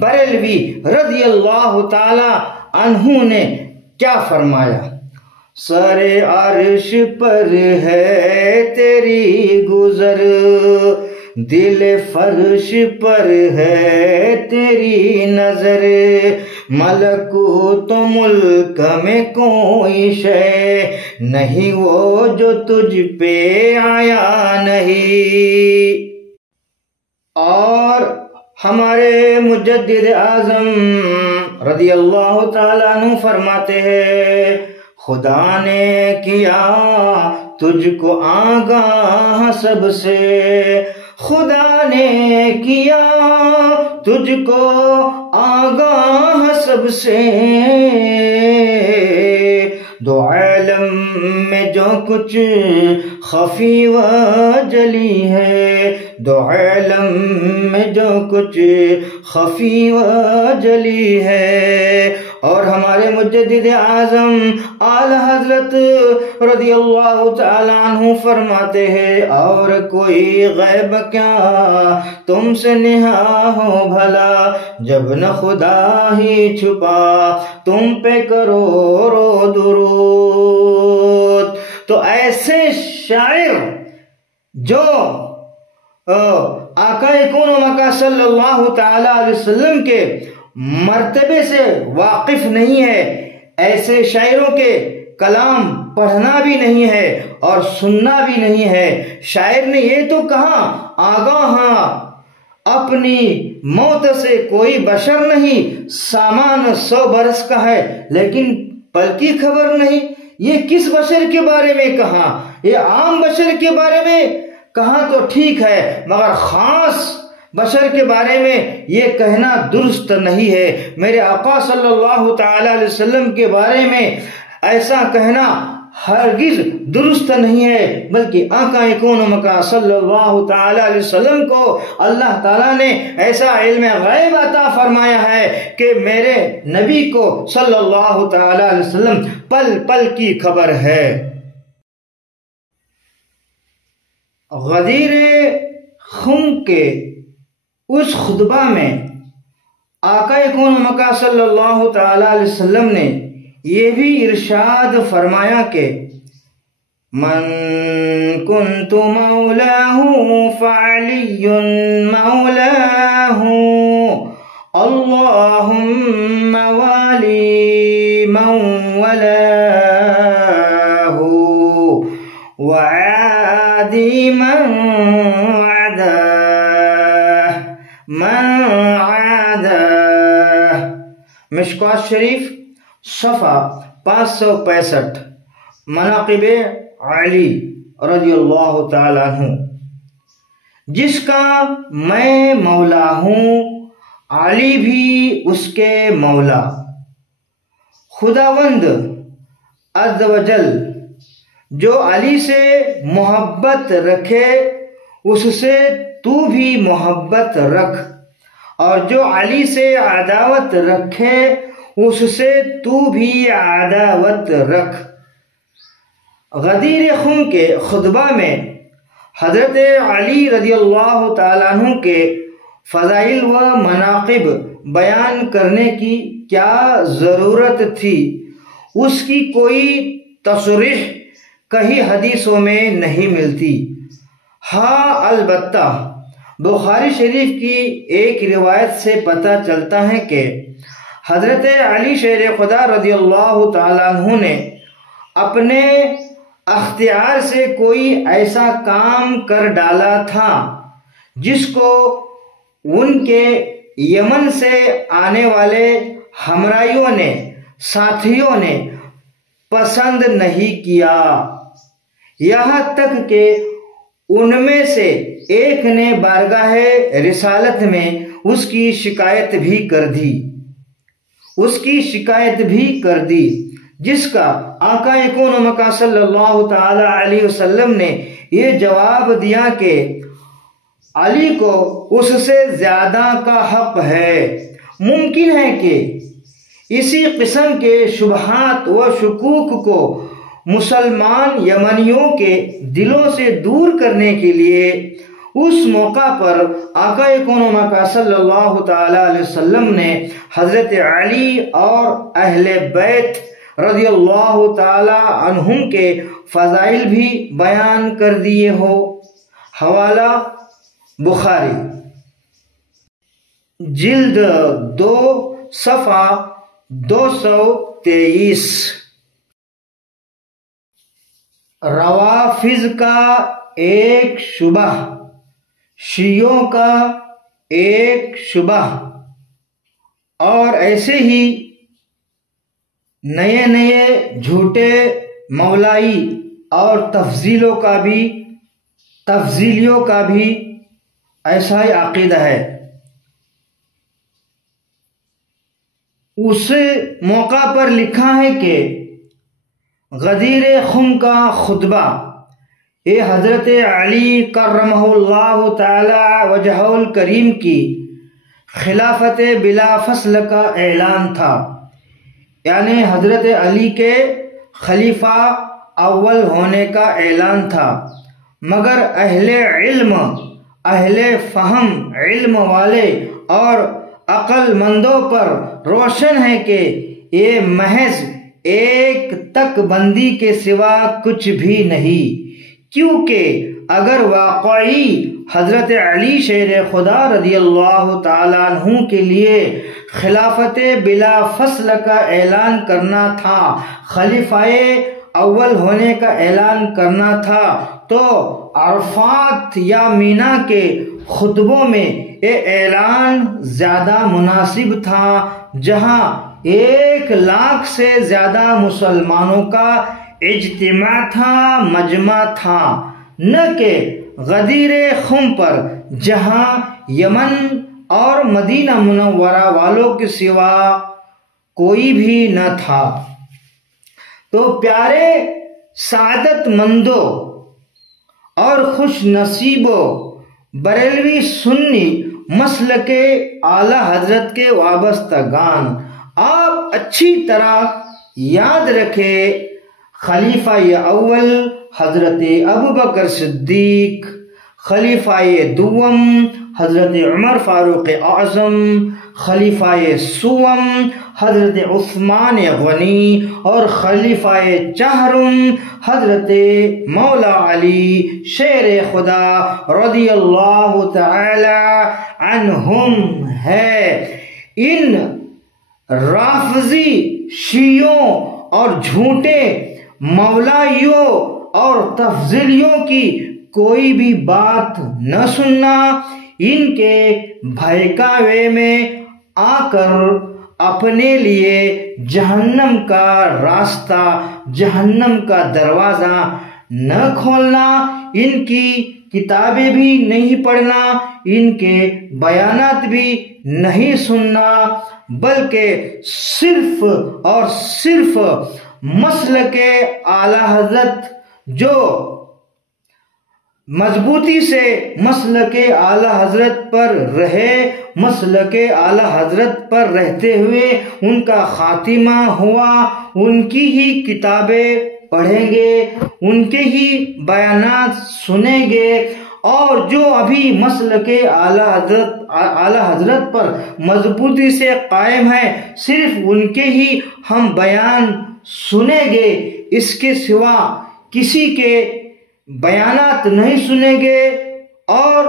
بریلوی رضی اللہ تعالی عنہ نے کیا فرمایا؟ سر عرش پر ہے تیری گزر، دل فرش پر ہے تیری نظر، ملکوت ملک میں کوئی شے نہیں وہ جو تجھ پہ آیا نہیں۔ اور ہمارے مجدد اعظم رضی اللہ تعالیٰ عنہ فرماتے ہیں، خدا نے کیا تجھ کو آگاہ سب سے، خدا نے کیا تجھ کو آگاہ سب سے، دو عالم میں جو کچھ خفی و جلی ہے، دو عالم میں جو کچھ خفی و جلی ہے۔ اور ہمارے مجدد اعظم اعلی حضرت رضی اللہ تعالیٰ عنہ فرماتے ہیں، اور کوئی غیب کیا تم سے نہا ہو بھلا، جب نہ خدا ہی چھپا تم پہ کرو رو درود۔ تو ایسے شاعر جو آقا کون و مکان صلی اللہ تعالی علیہ وسلم کے مرتبے سے واقف نہیں ہے، ایسے شاعروں کے کلام پڑھنا بھی نہیں ہے اور سننا بھی نہیں ہے۔ شاعر نے یہ تو کہا، آگاہ اپنی موت سے کوئی بشر نہیں، سامان 100 برس کا ہے لیکن پل کی خبر نہیں۔ یہ کس بشر کے بارے میں کہا؟ یہ عام بشر کے بارے میں کہا تو ٹھیک ہے، مگر خاص بشر کے بارے میں یہ کہنا درست نہیں ہے۔ میرے آقا صلی اللہ تعالی علیہ وسلم کے بارے میں ایسا کہنا ہرگز درست نہیں ہے، بلکہ آقا کون و مکان صلی اللہ تعالی علیہ وسلم کو اللہ تعالیٰ نے ایسا علم غیب عطا فرمایا ہے کہ میرے نبی کو صلی اللہ تعالی علیہ وسلم پل پل کی خبر ہے۔ غدیر خم کے اس خطبہ میں آقا کون و مکان صلی اللہ تعالی علیہ وسلم نے یہ بھی ارشاد فرمایا کہ من کنت مولاہ فعلی مولاہ اللہم والی من ولاہ وعادی من مشکوٰۃ شریف صفحہ 565۔ مناقب علی رضی اللہ تعالیٰ عنہ، جس کا میں مولا ہوں، علی بھی اس کے مولا، خداوند عز و جل جو علی سے محبت رکھے اس سے تو بھی محبت رکھ، اور جو علی سے عداوت رکھے اس سے تو بھی عداوت رکھ۔ غدیر خم کے خطبہ میں حضرت علی رضی اللہ تعالیٰ عنہ کے فضائل و مناقب بیان کرنے کی کیا ضرورت تھی؟ اس کی کوئی تصریح کہیں حدیثوں میں نہیں ملتی۔ ہاں البتہ بخاری شریف کی ایک روایت سے پتہ چلتا ہے کہ حضرت علی شیر خدا رضی اللہ تعالیٰ عنہ نے اپنے اختیار سے کوئی ایسا کام کر ڈالا تھا جس کو ان کے یمن سے آنے والے ہمراہیوں نے، ساتھیوں نے پسند نہیں کیا، یہاں تک کہ ان میں سے ایک نے بارگاہ رسالت میں اس کی شکایت بھی کر دی جس کا آقا کون و مکان صلی اللہ تعالی علیہ وسلم نے یہ جواب دیا کہ علی کو اس سے زیادہ کا حق ہے۔ ممکن ہے کہ اسی قسم کے شبہات و شکوک کو مسلمان یمنیوں کے دلوں سے دور کرنے کے لیے اس موقع پر آقا کون و مکان صلی اللہ تعالی علیہ وسلم نے حضرت علی اور اہل بیت رضی اللہ تعالی عنہم کے فضائل بھی بیان کر دیے ہو۔ حوالہ بخاری جلد 2 صفحہ 223۔ روافض کا ایک شبہ، شیعوں کا ایک شبہ، اور ایسے ہی نئے جھوٹے مولائی اور تفضیلیوں کا بھی ایسا ہی عقیدہ ہے۔ اس موقع پر لکھا ہے کہ غدیر خم کا خطبہ یہ حضرت علی کرمہ اللہ تعالی وجہہ الکریم کی خلافت بلا فصل کا اعلان تھا، یعنی حضرت علی کے خلیفہ اول ہونے کا اعلان تھا، مگر اہل علم، اہل فہم، علم والے اور عقل مندوں پر روشن ہے کہ یہ محض ایک تک بندی کے سوا کچھ بھی نہیں، کیونکہ اگر واقعی حضرت علی شیر خدا رضی اللہ تعالیٰ عنہ کے لیے خلافت بلا فصل کا اعلان کرنا تھا، خلیفہ اول ہونے کا اعلان کرنا تھا، تو عرفات یا مینا کے خطبوں میں یہ اعلان زیادہ مناسب تھا، جہاں 1,00,000 سے زیادہ مسلمانوں کا اجتماع تھا، مجمع تھا، نہ کہ غدیر خم پر جہاں یمن اور مدینہ منورہ والوں کے سوا کوئی بھی نہ تھا۔ تو پیارے سعادت مندوں اور خوش نصیبوں، بریلوی سنی مسلک اعلی حضرت کے وابستگان، آپ اچھی طرح یاد رکھیں، خلیفہ اول حضرت ابوبکر صدیق، خلیفہ دوم حضرت عمر فاروق اعظم، خلیفہ سوم حضرت عثمان غنی، اور خلیفہ چہرم حضرت مولا علی شیر خدا رضی اللہ تعالی عنہم ہے۔ ان رافضی شیعوں اور جھوٹے مولائیوں اور تفضیلیوں کی کوئی بھی بات نہ سننا، ان کے بہکاوے میں آ کر اپنے لیے جہنم کا راستہ، جہنم کا دروازہ نہ کھولنا، ان کی کتابیں بھی نہیں پڑھنا، ان کے بیانات بھی نہیں سننا، بلکہ صرف اور صرف مسلک اعلی حضرت جو مضبوطی سے مسلک اعلی حضرت پر رہے، مسلک اعلی حضرت پر رہتے ہوئے ان کا خاتمہ ہوا، ان کی ہی کتابیں پڑھیں گے، ان کے ہی بیانات سنیں گے، اور جو ابھی مسلک اعلی حضرت پر مضبوطی سے قائم ہے صرف ان کے ہی ہم بیان سنیں گے، اس کے سوا کسی کے بیانات نہیں سنیں گے، اور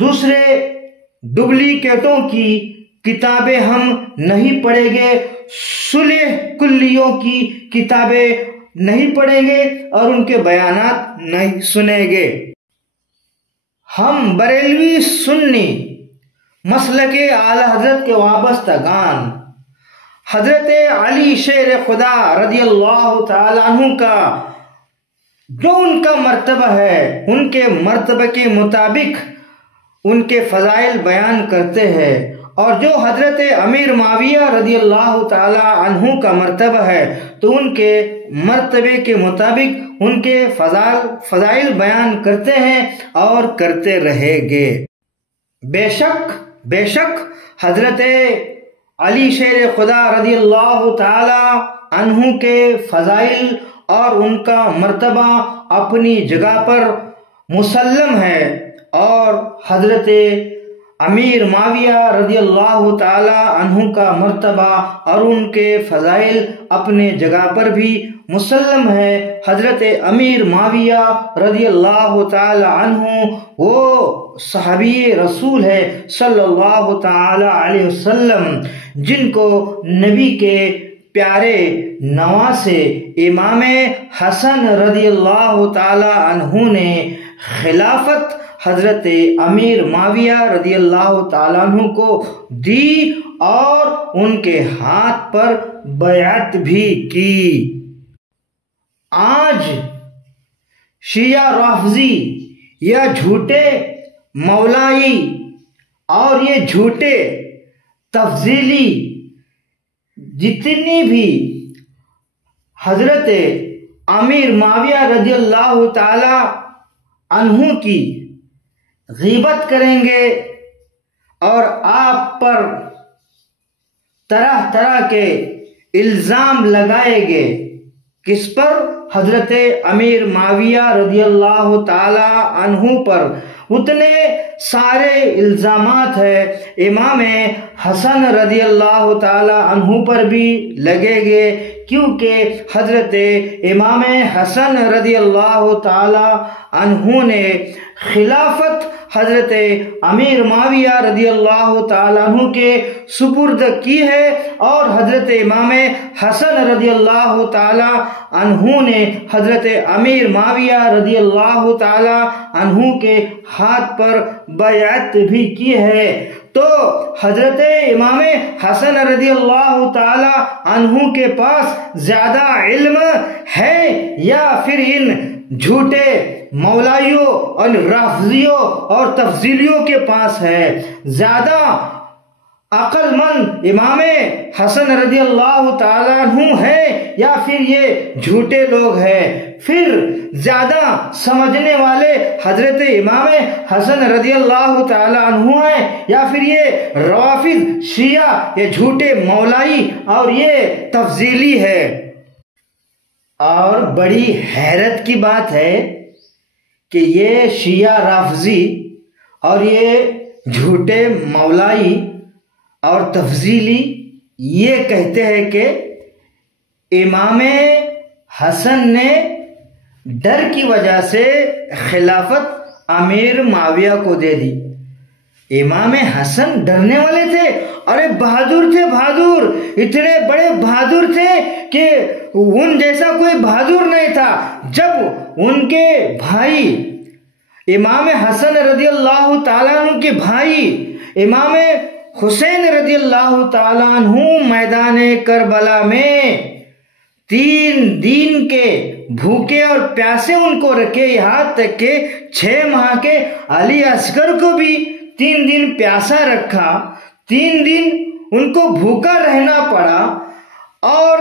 دوسرے ڈپلیکیٹوں کی کتابیں ہم نہیں پڑھیں گے، صلح کلیوں کی کتابیں نہیں پڑھیں گے اور ان کے بیانات نہیں سنیں گے۔ ہم بریلوی سنی مسلک اعلی حضرت کے وابستگان حضرت علی شیر خدا رضی اللہ تعالیٰ عنہ کا جو ان کا مرتبہ ہے، ان کے مرتبہ کے مطابق ان کے فضائل بیان کرتے ہیں، اور جو حضرت امیر معاویہ رضی اللہ تعالی عنہ کا مرتبہ ہے تو ان کے مرتبے کے مطابق ان کے فضائل بیان کرتے ہیں اور کرتے رہیں گے۔ بے شک حضرت علی شیر خدا رضی اللہ تعالی عنہ کے فضائل اور ان کا مرتبہ اپنی جگہ پر مسلم ہے، اور حضرت امیر معاویہ رضی اللہ تعالی عنہ کا مرتبہ اور ان کے فضائل اپنے جگہ پر بھی مسلم ہے۔ حضرت امیر معاویہ رضی اللہ تعالی عنہ وہ صحابی رسول ہے صلی اللہ تعالی علیہ وسلم جن کو نبی کے پیارے نواسے امام حسن رضی اللہ تعالی عنہ نے خلافت حضرت امیر معاویہ رضی اللہ تعالیٰ عنہ کو دی اور ان کے ہاتھ پر بیعت بھی کی۔ آج شیعہ رافضی یا جھوٹے مولائی اور یہ جھوٹے تفضیلی جتنی بھی حضرت امیر معاویہ رضی اللہ تعالی عنہ کی غیبت کریں گے اور آپ پر طرح طرح کے الزام لگائیں گے، کس پر؟ حضرت امیر معاویہ رضی اللہ تعالی عنہ پر اتنے سارے الزامات ہیں، امام حسن رضی اللہ تعالی عنہ پر بھی لگے گے، کیونکہ حضرت امام حسن رضی اللہ تعالی عنہ نے خلافت حضرت امیر معاویہ رضی اللہ تعالیٰ عنہ کے سپرد کی ہے، اور حضرت امام حسن رضی اللہ تعالیٰ عنہ نے حضرت امیر معاویہ رضی اللہ تعالیٰ عنہ کے ہاتھ پر بیعت بھی کی ہے۔ تو حضرت امام حسن رضی اللہ تعالیٰ عنہ کے پاس زیادہ علم ہے یا پھر ان جھوٹے مولائیوں اور رافضیوں اور تفضیلیوں کے پاس ہے؟ زیادہ عقل مند امام حسن رضی اللہ تعالیٰ عنہ ہے یا پھر یہ جھوٹے لوگ ہیں؟ پھر زیادہ سمجھنے والے حضرت امام حسن رضی اللہ تعالیٰ عنہ ہیں یا پھر یہ روافض شیعہ، یہ جھوٹے مولائی اور یہ تفضیلی ہے؟ اور بڑی حیرت کی بات ہے کہ یہ شیعہ رافضی اور یہ جھوٹے مولائی اور تفضیلی یہ کہتے ہیں کہ امام حسن نے ڈر کی وجہ سے خلافت امیر معاویہ کو دے دی۔ امام حسن ڈرنے والے تھے، ارے بہادر تھے، بہادر، اتنے بڑے بہادر تھے کہ ان جیسا کوئی بہادر نہیں تھا۔ جب ان کے بھائی امام حسن رضی اللہ تعالیٰ عنہ کے بھائی امام حسین رضی اللہ تعالیٰ عنہ میدان کربلا میں 3 دن کے بھوکے اور پیاسے ان کو رکھے، یہاں تک کہ 6 ماہ کے علی اصغر کو بھی 3 دن پیاسا رکھا، 3 دن ان کو بھوکا رہنا پڑا۔ اور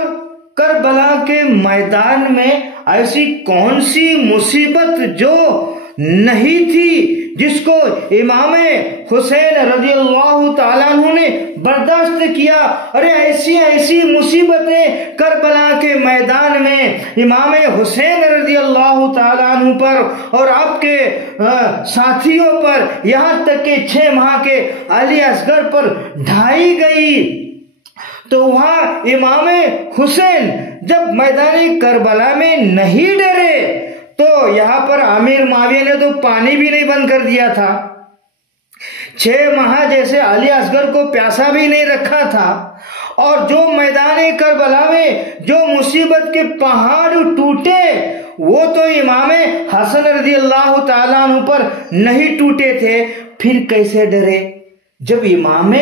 کربلا کے میدان میں ایسی کون سی مصیبت جو نہیں تھی جس کو امام حسین رضی اللہ تعالیٰ عنہ نے برداشت کیا۔ ارے ایسی ایسی مصیبتیں کربلا کے میدان میں امام حسین رضی اللہ تعالیٰ عنہ پر اور آپ کے ساتھیوں پر، یہاں تک کہ 6 ماہ کے علی اصغر پر ڈھائی گئی، تو وہاں امام حسین جب میدان کربلا میں نہیں ڈرے تو یہاں پر امیر معاویہ نے تو پانی بھی نہیں بند کر دیا تھا، 6 ماہ جیسے علی اصغر کو پیاسا بھی نہیں رکھا تھا، اور جو میدان کربلا میں جو مصیبت کے پہاڑ ٹوٹے وہ تو امام حسن رضی اللہ تعالیٰ عنہ پر نہیں ٹوٹے تھے، پھر کیسے ڈرے؟ جب امام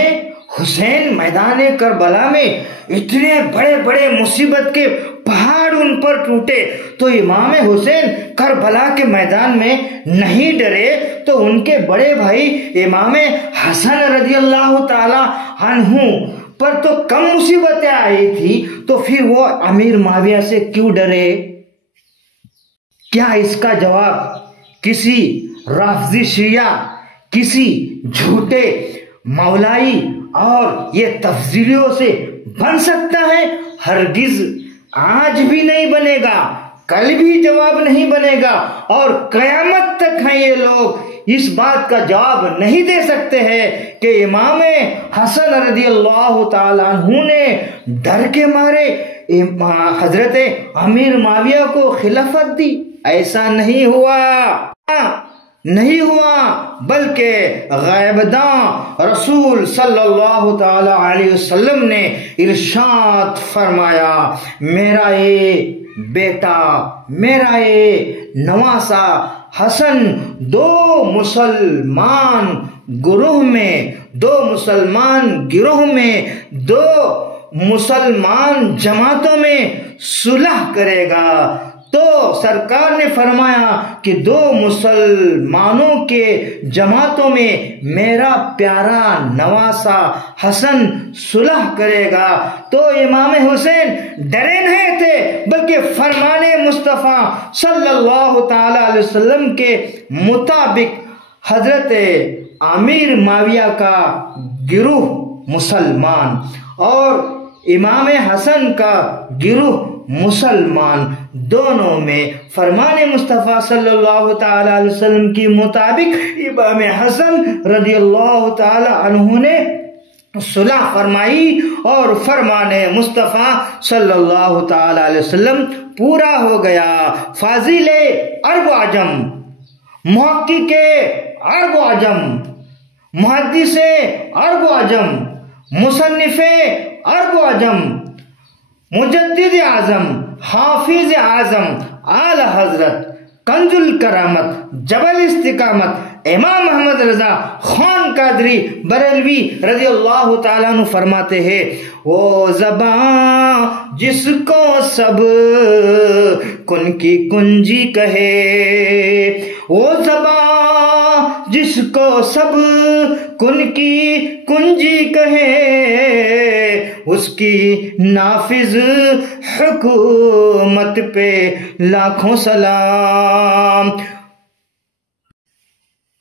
حسین میدان کربلا میں اتنے بڑے بڑے مصیبت کے پہاڑ ان پر ٹوٹے تو امام حسین کربلا کے میدان میں نہیں ڈرے، تو ان کے بڑے بھائی امام حسن رضی اللہ تعالی عنہ پر تو کم مصیبتیں آئی تھی، تو پھر وہ امیر معاویہ سے کیوں ڈرے؟ کیا اس کا جواب کسی رافضی شیعہ، کسی جھوٹے مولائی اور یہ تفضیلیوں سے بن سکتا ہے؟ ہرگز آج بھی نہیں بنے گا، کل بھی جواب نہیں بنے گا، اور قیامت تک ہیں یہ لوگ اس بات کا جواب نہیں دے سکتے ہیں کہ امام حسن رضی اللہ تعالیٰ عنہ نے ڈر کے مارے حضرت امیر معاویہ کو خلافت دی۔ ایسا نہیں ہوا، بلکہ غیبداں رسول صلی اللہ تعالی علیہ وسلم نے ارشاد فرمایا، میرا یہ بیٹا، میرا یہ نواسا حسن دو مسلمان گروہ میں دو مسلمان جماعتوں میں صلح کرے گا۔ تو سرکار نے فرمایا کہ 2 مسلمانوں کے جماعتوں میں میرا پیارا نواسا حسن صلح کرے گا۔ تو امام حسین ڈرے نہیں تھے، بلکہ فرمان مصطفیٰ صلی اللہ تعالی علیہ وسلم کے مطابق حضرت امیر معاویہ کا گروہ مسلمان اور امام حسن کا گروہ مسلمان، دونوں میں فرمان مصطفیٰ صلی اللہ تعالی علیہ وسلم کی مطابق امام حسن رضی اللہ تعالی عنہ نے صلح فرمائی، اور فرمان مصطفیٰ صلی اللہ تعالی علیہ وسلم پورا ہو گیا۔ فاضل عرب و عجم، محقق عرب و عجم، محدث عرب و عجم، مصنف عرب و عجم، مجدد اعظم، حافظ اعظم، اعلی حضرت کنز الکرامت، جبل استقامت امام محمد رضا خان قادری بریلوی رضی اللہ تعالیٰ عنہ فرماتے ہیں، وہ زبان جس کو سب کن کی کنجی کہے، وہ زبان جس کو سب کن کی کنجی کہے، اس کی نافذ حکومت پہ لاکھوں سلام۔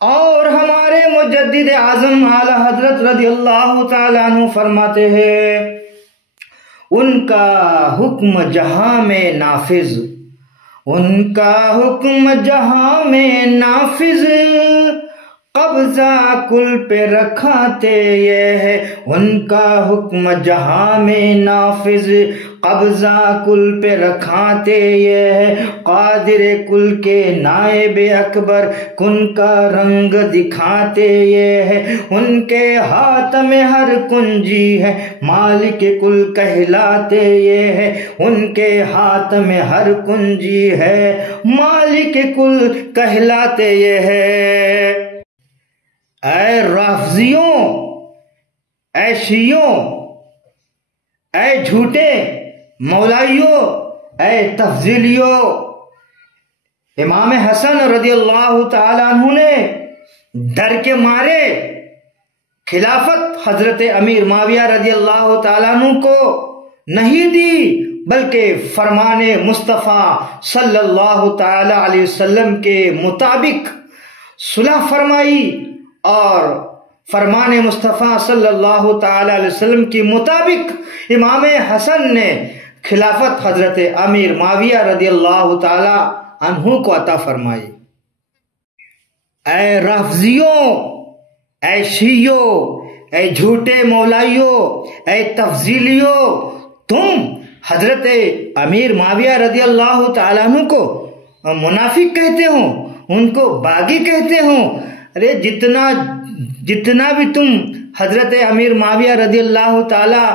اور ہمارے مجدد اعظم اعلی حضرت رضی اللہ تعالیٰ عنہ فرماتے ہیں، ان کا حکم جہاں میں نافذ، ان کا حکم جہاں میں نافذ، قبضہ کل پہ رکھاتے یہ ہے، ان کا حکم جہاں میں نافذ، قبضہ کل پہ رکھاتے یہ ہے، قادر کل کے نائب اکبر کن کا رنگ دکھاتے یہ ہے، ان کے ہاتھ میں ہر کنجی ہے، مالک کل کہلاتے یہ ہے، ان کے ہاتھ میں ہر کنجی ہے، مالک کل کہلاتے یہ ہے۔ اے رافضیوں، اے شیعوں، اے جھوٹے مولائیوں، اے تفضیلیوں، امام حسن رضی اللہ تعالی عنہ نے ڈر کے مارے خلافت حضرت امیر معاویہ رضی اللہ تعالی عنہ کو نہیں دی، بلکہ فرمان مصطفیٰ صلی اللہ تعالی علیہ وسلم کے مطابق صلح فرمائی اور فرمان مصطفیٰ صلی اللہ تعالی علیہ وسلم کے مطابق امام حسن نے خلافت حضرت امیر معاویہ رضی اللہ تعالی عنہ کو عطا فرمائی۔ اے رافضیوں، اے شیعوں، اے جھوٹے مولائیوں، اے تفضیلیوں، تم حضرت امیر معاویہ رضی اللہ تعالیٰ عنہ کو منافق کہتے ہو، ان کو باغی کہتے ہو۔ ارے جتنا بھی تم حضرت امیر معاویہ رضی اللہ تعالیٰ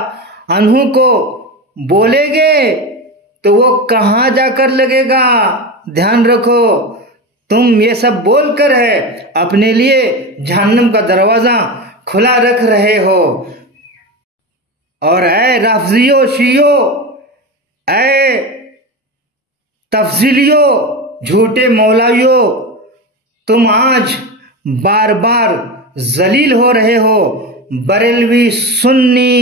عنہ کو بولے گے تو وہ کہاں جا کر لگے گا؟ دھیان رکھو، تم یہ سب بول کر ہے اپنے لیے جہنم کا دروازہ کھلا رکھ رہے ہو۔ اور اے رافضیوں، شیعوں، اے تفضیلیوں، جھوٹے مولائیوں، تم آج بار بار ذلیل ہو رہے ہو۔ بریلوی، سنی،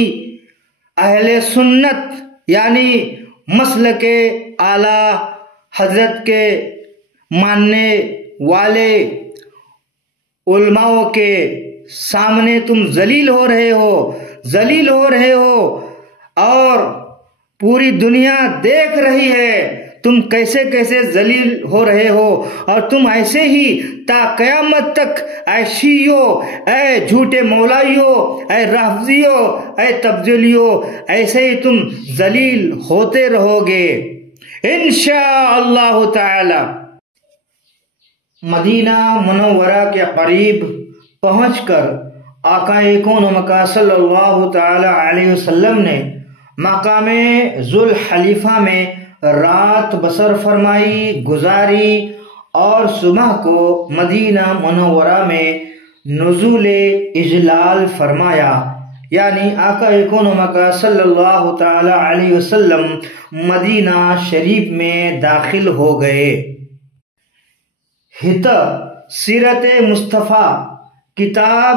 اہل سنت یعنی مسلک اعلی حضرت کے ماننے والے علماء کے سامنے تم ذلیل ہو رہے ہو اور پوری دنیا دیکھ رہی ہے تم کیسے ذلیل ہو رہے ہو، اور تم ایسے ہی تا قیامت تک اے شیعوں، اے جھوٹے مولائیوں، اے رافضیوں، اے تبدیلیوں، ایسے ہی تم ذلیل ہوتے رہو گے انشاءاللہ تعالی۔ مدینہ منورہ کے قریب پہنچ کر آقا کون و مکان صلی اللہ تعالی علیہ وسلم نے مقام ذوالحلیفہ میں رات بسر فرمائی، گزاری اور صبح کو مدینہ منورہ میں نزول اجلال فرمایا، یعنی آقا کون و مکان صلی اللہ تعالی علیہ وسلم مدینہ شریف میں داخل ہو گئے۔ ہت سیرت مصطفیٰ کتاب